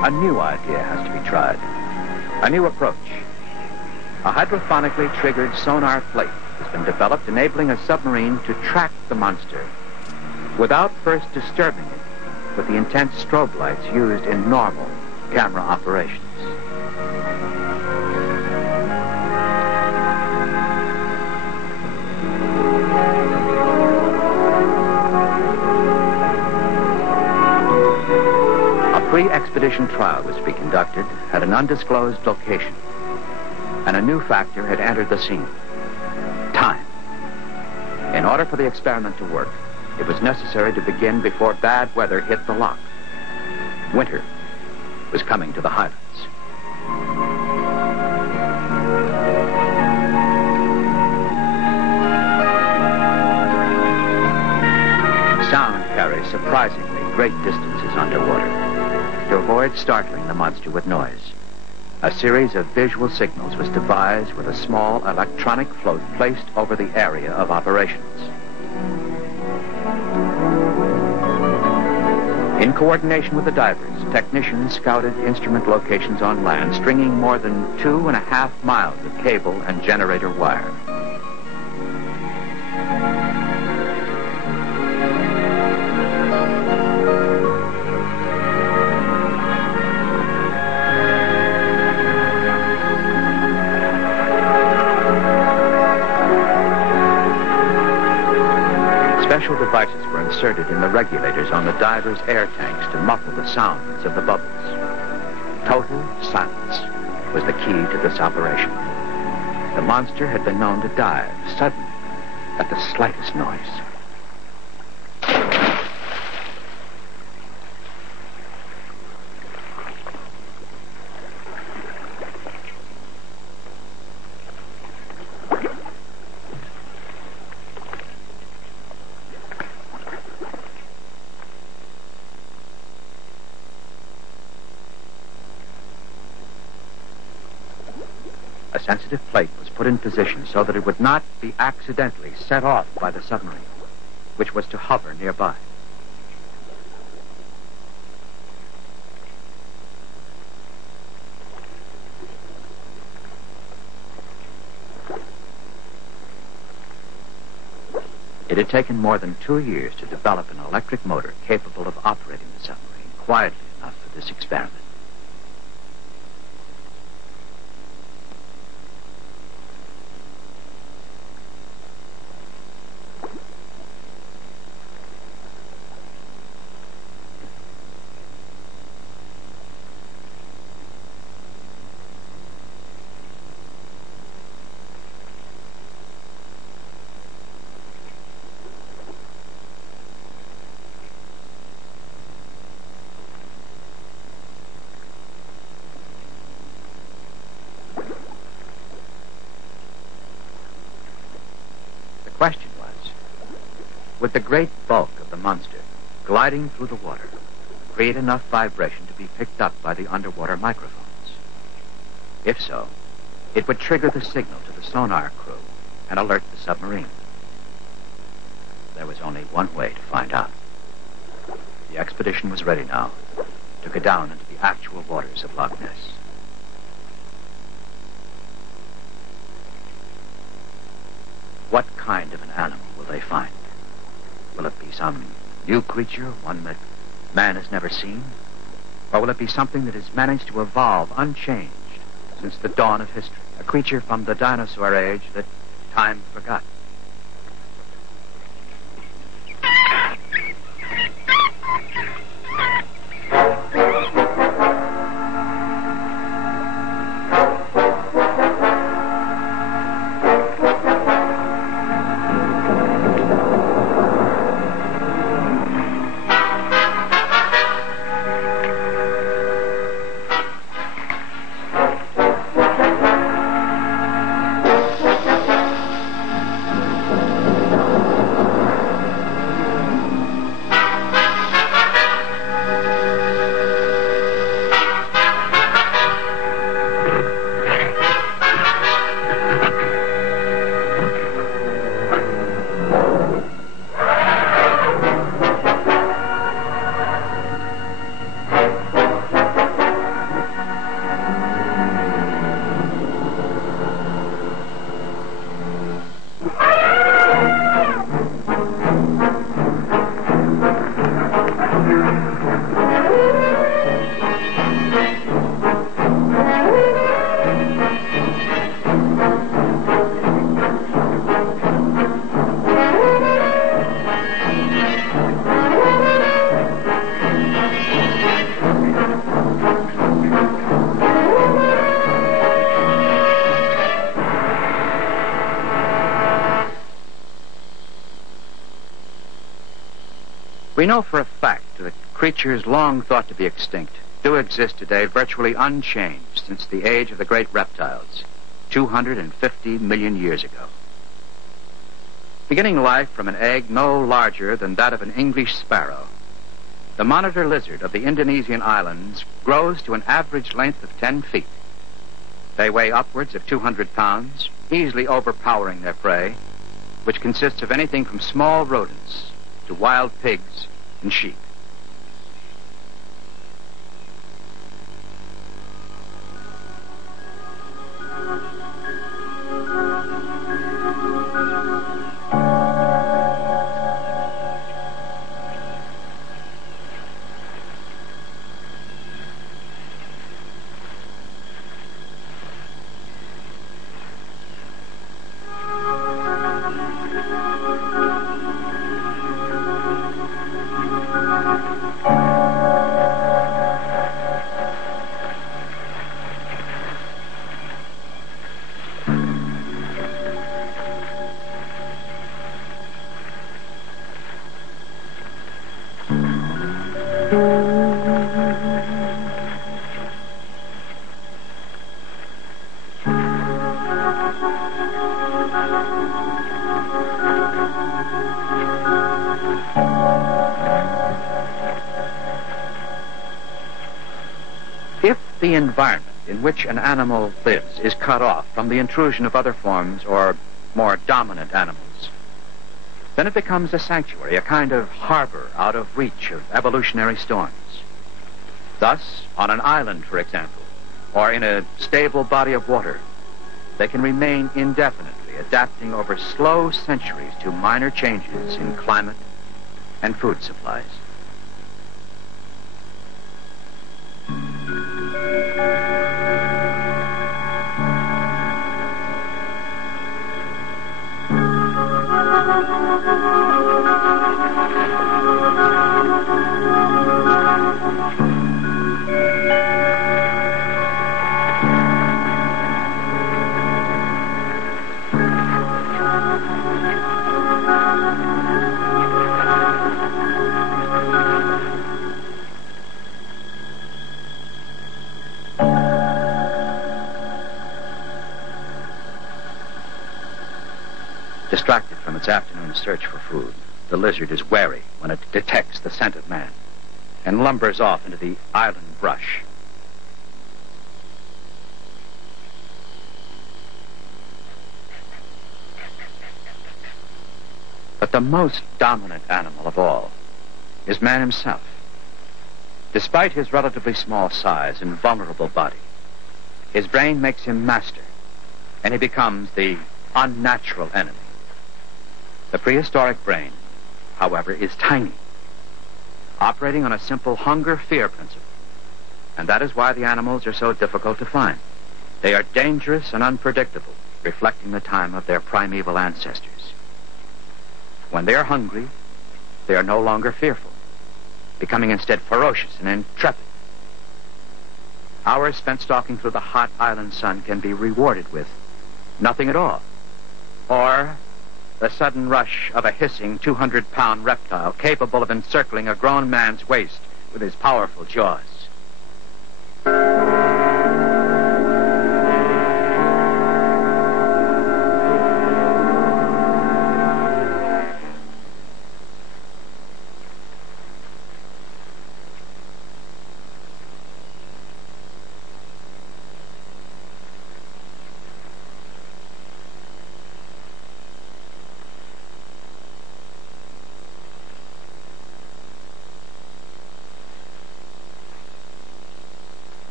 A new idea has to be tried. A new approach. A hydrophonically triggered sonar plate has been developed, enabling a submarine to track the monster without first disturbing it with the intense strobe lights used in normal camera operations. Pre-expedition trial was to be conducted at an undisclosed location, and a new factor had entered the scene: time. In order for the experiment to work, it was necessary to begin before bad weather hit the loch. Winter was coming to the Highlands. Sound carries surprisingly great distances underwater. To avoid startling the monster with noise, a series of visual signals was devised with a small electronic float placed over the area of operations. In coordination with the divers, technicians scouted instrument locations on land, stringing more than 2.5 miles of cable and generator wire. special devices were inserted in the regulators on the divers' air tanks to muffle the sounds of the bubbles. Total silence was the key to this operation. The monster had been known to dive suddenly at the slightest noise. A sensitive plate was put in position so that it would not be accidentally set off by the submarine, which was to hover nearby. It had taken more than 2 years to develop an electric motor capable of operating the submarine quietly enough for this experiment. The question was, would the great bulk of the monster gliding through the water create enough vibration to be picked up by the underwater microphones? If so, it would trigger the signal to the sonar crew and alert the submarine. There was only one way to find out. The expedition was ready now to go down into the actual waters of Loch Ness. What kind of an animal will they find? Will it be some new creature, one that man has never seen? Or will it be something that has managed to evolve unchanged since the dawn of history? A creature from the dinosaur age that time forgot? We know for a fact that creatures long thought to be extinct do exist today virtually unchanged since the age of the great reptiles, 250 million years ago. Beginning life from an egg no larger than that of an English sparrow, the monitor lizard of the Indonesian islands grows to an average length of 10 feet. They weigh upwards of 200 pounds, easily overpowering their prey, which consists of anything from small rodents to wild pigs and sheep. the environment in which an animal lives is cut off from the intrusion of other forms or more dominant animals, then it becomes a sanctuary, a kind of harbor out of reach of evolutionary storms. Thus, on an island, for example, or in a stable body of water, they can remain indefinitely, adapting over slow centuries to minor changes in climate and food supplies. Distracted from its afternoon search for food, the lizard is wary when it detects the scent of man and lumbers off into the island brush. But the most dominant animal of all is man himself. Despite his relatively small size and vulnerable body, his brain makes him master, and he becomes the unnatural enemy. The prehistoric brain, however, is tiny, operating on a simple hunger-fear principle, and that is why the animals are so difficult to find. They are dangerous and unpredictable, reflecting the time of their primeval ancestors. When they are hungry, they are no longer fearful, becoming instead ferocious and intrepid. Hours spent stalking through the hot island sun can be rewarded with nothing at all, or the sudden rush of a hissing 200-pound reptile capable of encircling a grown man's waist with his powerful jaws.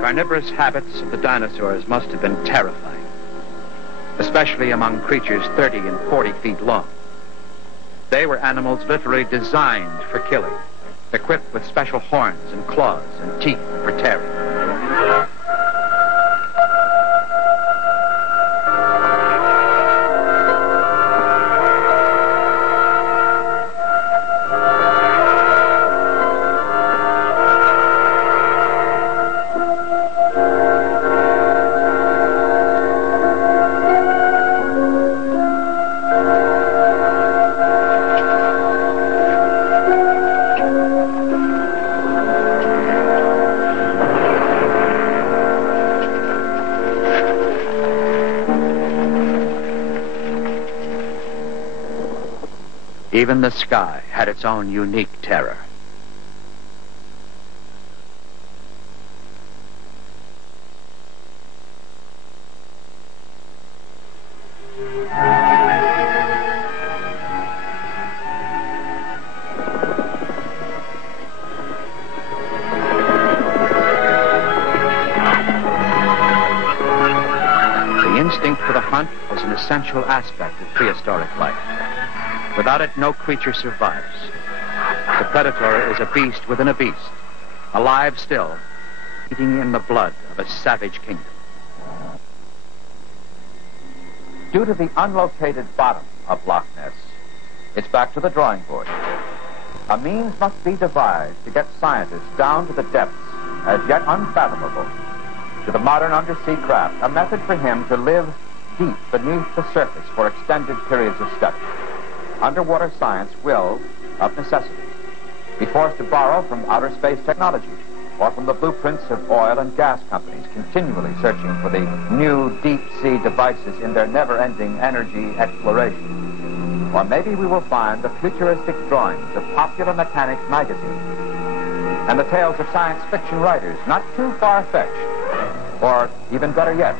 Carnivorous habits of the dinosaurs must have been terrifying, especially among creatures 30 and 40 feet long. They were animals literally designed for killing, equipped with special horns and claws and teeth for tearing. Even the sky had its own unique terror. The instinct for the hunt was an essential aspect of prehistoric life. Without it, no creature survives. The predator is a beast within a beast, alive still, eating in the blood of a savage kingdom. Due to the unlocated bottom of Loch Ness, it's back to the drawing board. A means must be devised to get scientists down to the depths, as yet unfathomable, to the modern undersea craft, a method for him to live deep beneath the surface for extended periods of study. Underwater science will, of necessity, be forced to borrow from outer space technology or from the blueprints of oil and gas companies continually searching for the new deep-sea devices in their never-ending energy exploration. Or maybe we will find the futuristic drawings of Popular Mechanics magazine and the tales of science fiction writers not too far-fetched. Or, even better yet,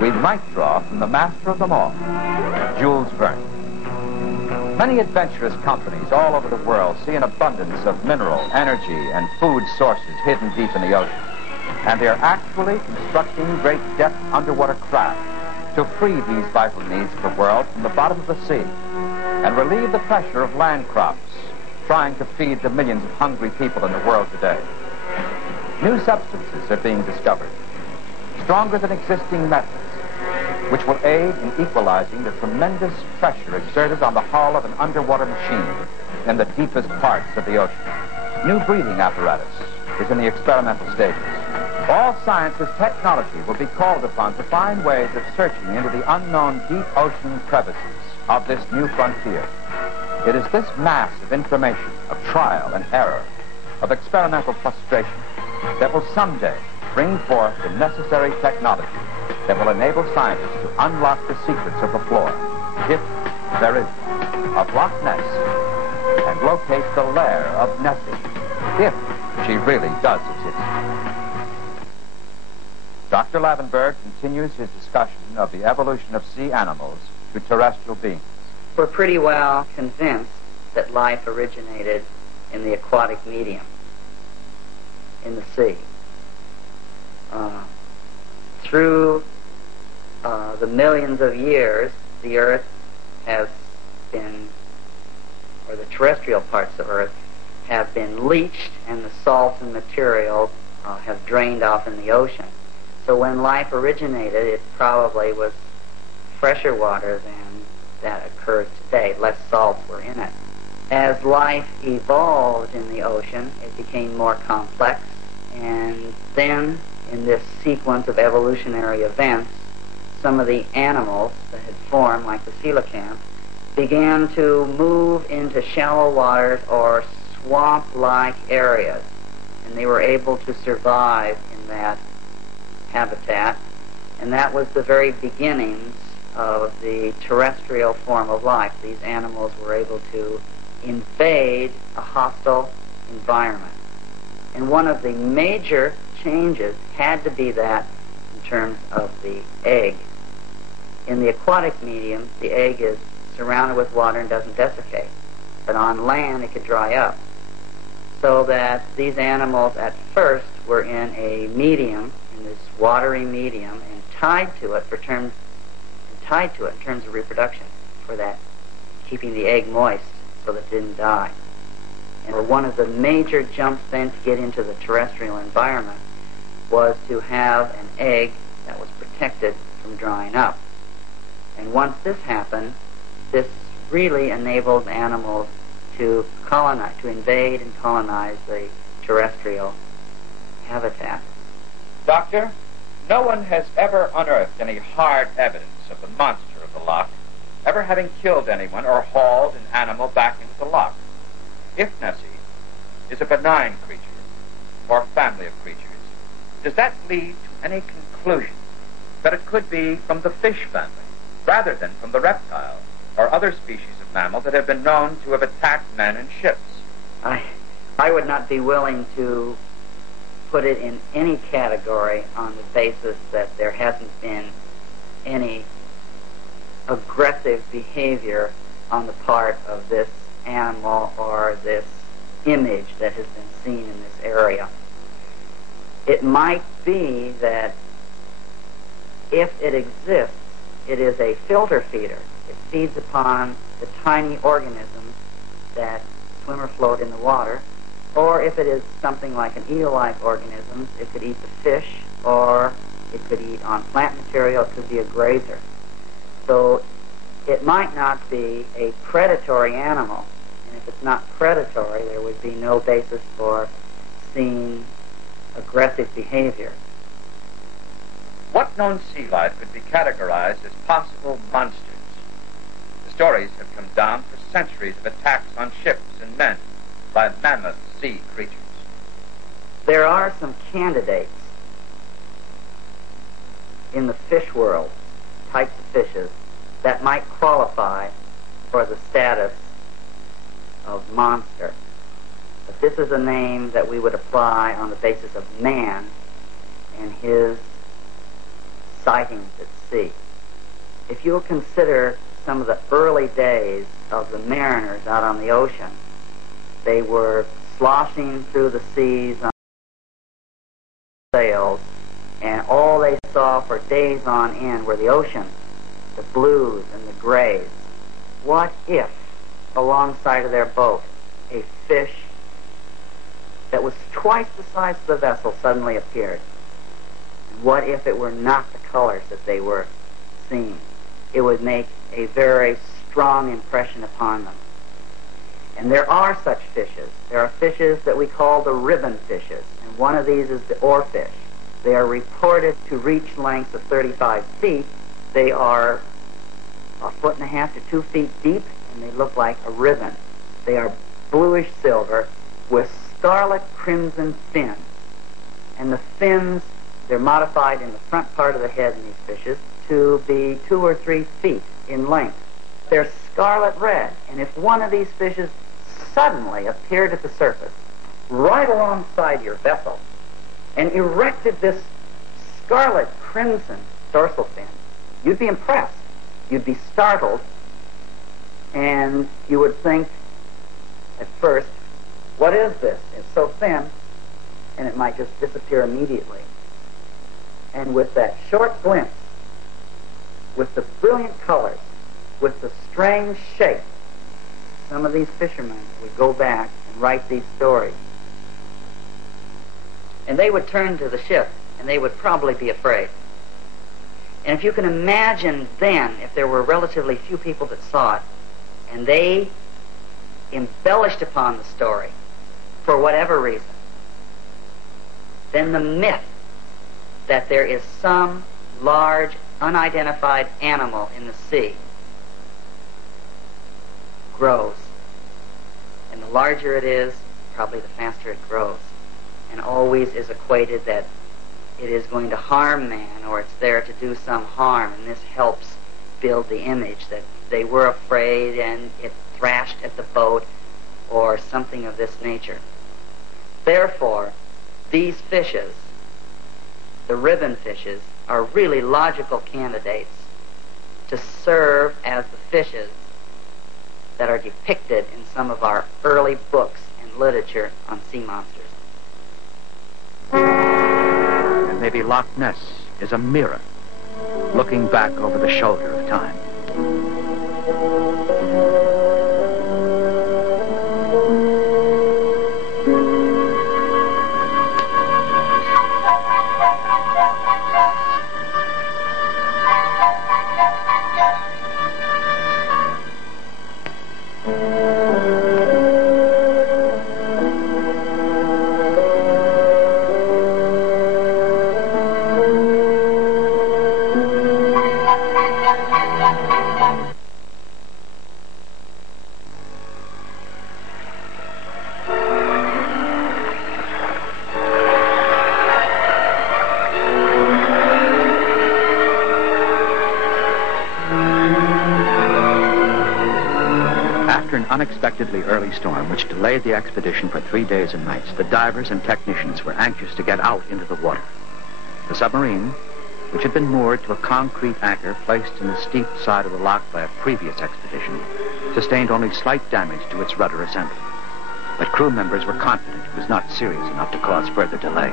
we might draw from the master of them all, Jules Verne. Many adventurous companies all over the world see an abundance of mineral, energy, and food sources hidden deep in the ocean. And they are actually constructing great depth underwater craft to free these vital needs of the world from the bottom of the sea and relieve the pressure of land crops trying to feed the millions of hungry people in the world today. New substances are being discovered, stronger than existing methods, which will aid in equalizing the tremendous pressure exerted on the hull of an underwater machine in the deepest parts of the ocean. New breathing apparatus is in the experimental stages. All science's technology will be called upon to find ways of searching into the unknown deep ocean crevices of this new frontier. It is this mass of information, of trial and error, of experimental frustration, that will someday bring forth the necessary technology that will enable scientists to unlock the secrets of the floor, if there is one, of Loch Ness, and locate the lair of Nessie, if she really does exist. Dr. Lavenberg continues his discussion of the evolution of sea animals to terrestrial beings. We're pretty well convinced that life originated in the aquatic medium, in the sea. Through the millions of years, the Earth has been, or the terrestrial parts of Earth, have been leached, and the salts and materials have drained off in the ocean. So when life originated, it probably was fresher water than that occurs today. Less salts were in it. As life evolved in the ocean, it became more complex, and then in this sequence of evolutionary events, some of the animals that had formed, like the coelacanth, began to move into shallow waters or swamp-like areas, and they were able to survive in that habitat, and that was the very beginnings of the terrestrial form of life. These animals were able to invade a hostile environment. And one of the major changes had to be that in terms of the egg. In the aquatic medium, the egg is surrounded with water and doesn't desiccate. But on land, it could dry up. So that these animals at first were in a medium, in this watery medium, and tied to it in terms of reproduction, for that, keeping the egg moist so that it didn't die. And one of the major jumps then to get into the terrestrial environment was to have an egg that was protected from drying up. And once this happened, this really enabled animals to colonize, to invade and colonize the terrestrial habitat. Doctor, no one has ever unearthed any hard evidence of the monster of the loch ever having killed anyone or hauled an animal back into the loch. If Nessie is a benign creature, or family of creatures, does that lead to any conclusion that it could be from the fish family, rather than from the reptile or other species of mammal that have been known to have attacked men and ships? I would not be willing to put it in any category on the basis that there hasn't been any aggressive behavior on the part of this animal or this image that has been seen in this area. It might be that if it exists, it is a filter feeder. It feeds upon the tiny organisms that swim or float in the water, or if it is something like an eel-like organism, it could eat the fish, or it could eat on plant material, it could be a grazer. So it might not be a predatory animal. And if it's not predatory, there would be no basis for seeing aggressive behavior. What known sea life could be categorized as possible monsters? The stories have come down for centuries of attacks on ships and men by mammoth sea creatures. There are some candidates in the fish world, types of fishes, that might qualify for the status of monster. But this is a name that we would apply on the basis of man and his sightings at sea. If you'll consider some of the early days of the mariners out on the ocean, they were sloshing through the seas on sails, and all they saw for days on end were the ocean, the blues and the grays. What if, alongside of their boat, a fish that was twice the size of the vessel suddenly appeared? And what if it were not the colors that they were seeing? It would make a very strong impression upon them. And there are such fishes. There are fishes that we call the ribbon fishes, and one of these is the oarfish. They are reported to reach lengths of 35 feet. They are 1.5 to 2 feet deep, and they look like a ribbon. They are bluish silver with scarlet crimson fins. And the fins, they're modified in the front part of the head in these fishes to be 2 or 3 feet in length. They're scarlet red, and if one of these fishes suddenly appeared at the surface, right alongside your vessel, and erected this scarlet crimson dorsal fin, you'd be impressed. You'd be startled, and you would think at first, what is this? It's so thin, and it might just disappear immediately. And with that short glimpse, with the brilliant colors, with the strange shape, some of these fishermen would go back and write these stories. And they would turn to the ship, and they would probably be afraid. And if you can imagine then, if there were relatively few people that saw it, and they embellished upon the story for whatever reason, then the myth that there is some large, unidentified animal in the sea grows. And the larger it is, probably the faster it grows. And always is equated that it is going to harm man, or it's there to do some harm, and this helps build the image that they were afraid and it thrashed at the boat, or something of this nature. Therefore, these fishes, the ribbon fishes, are really logical candidates to serve as the fishes that are depicted in some of our early books and literature on sea monsters. And maybe Loch Ness is a mirror looking back over the shoulder of time. Unexpectedly early storm, which delayed the expedition for 3 days and nights, the divers and technicians were anxious to get out into the water. The submarine, which had been moored to a concrete anchor placed in the steep side of the loch by a previous expedition, sustained only slight damage to its rudder assembly. But crew members were confident it was not serious enough to cause further delay.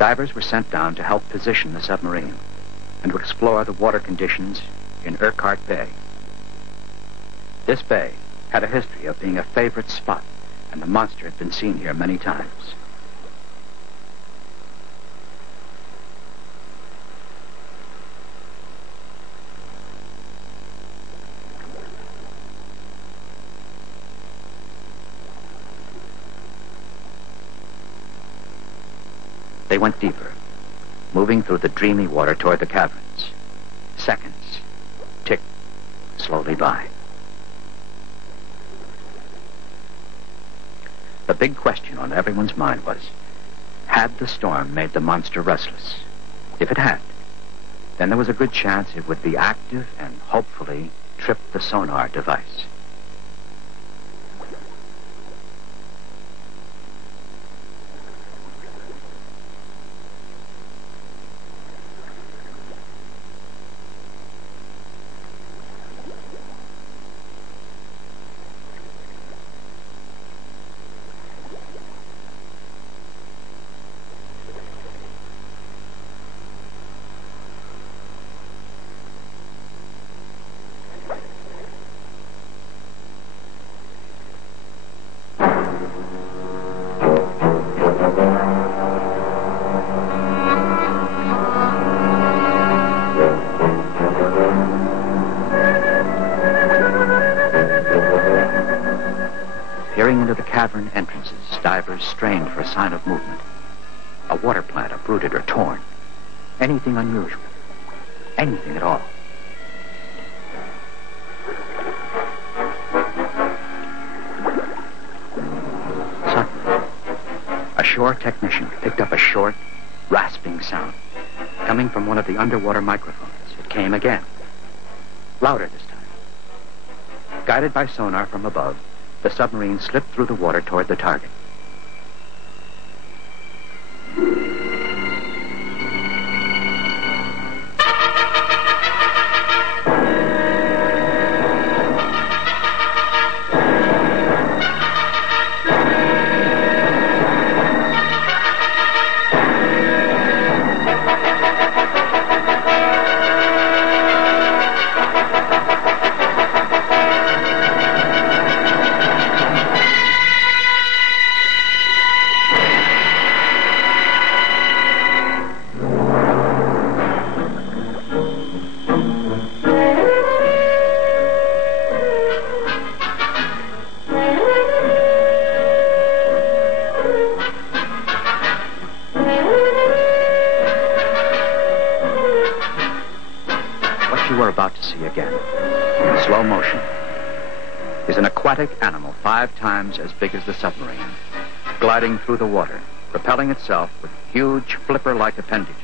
Divers were sent down to help position the submarine and to explore the water conditions in Urquhart Bay. This bay had a history of being a favorite spot, and the monster had been seen here many times. They went deeper, moving through the dreamy water toward the caverns. Seconds ticked slowly by. The big question on everyone's mind was, had the storm made the monster restless? If it had, then there was a good chance it would be active and hopefully trip the sonar device. Peering into the cavern entrances, divers strained for a sign of movement. A water plant uprooted or torn. Anything unusual. Anything at all. Suddenly, a shore technician picked up a short, rasping sound coming from one of the underwater microphones. It came again. Louder this time. Guided by sonar from above, the submarine slipped through the water toward the target. About to see again, in slow motion, is an aquatic animal 5 times as big as the submarine, gliding through the water, propelling itself with huge flipper-like appendages.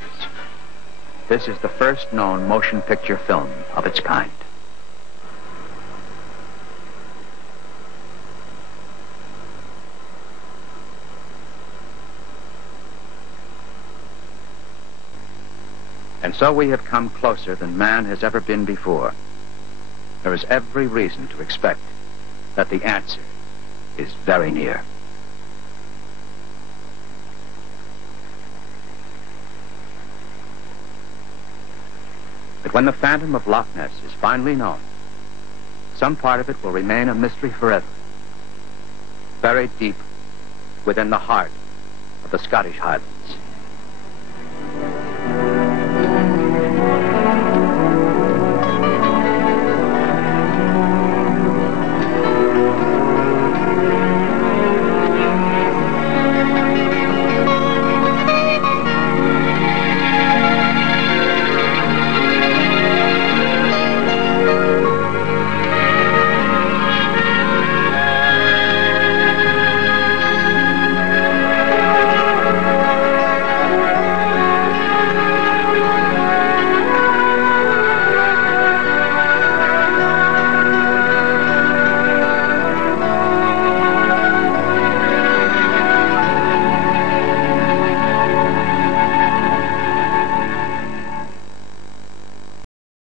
This is the first known motion picture film of its kind. And so we have come closer than man has ever been before. There is every reason to expect that the answer is very near. But when the phantom of Loch Ness is finally known, some part of it will remain a mystery forever, buried deep within the heart of the Scottish Highlands.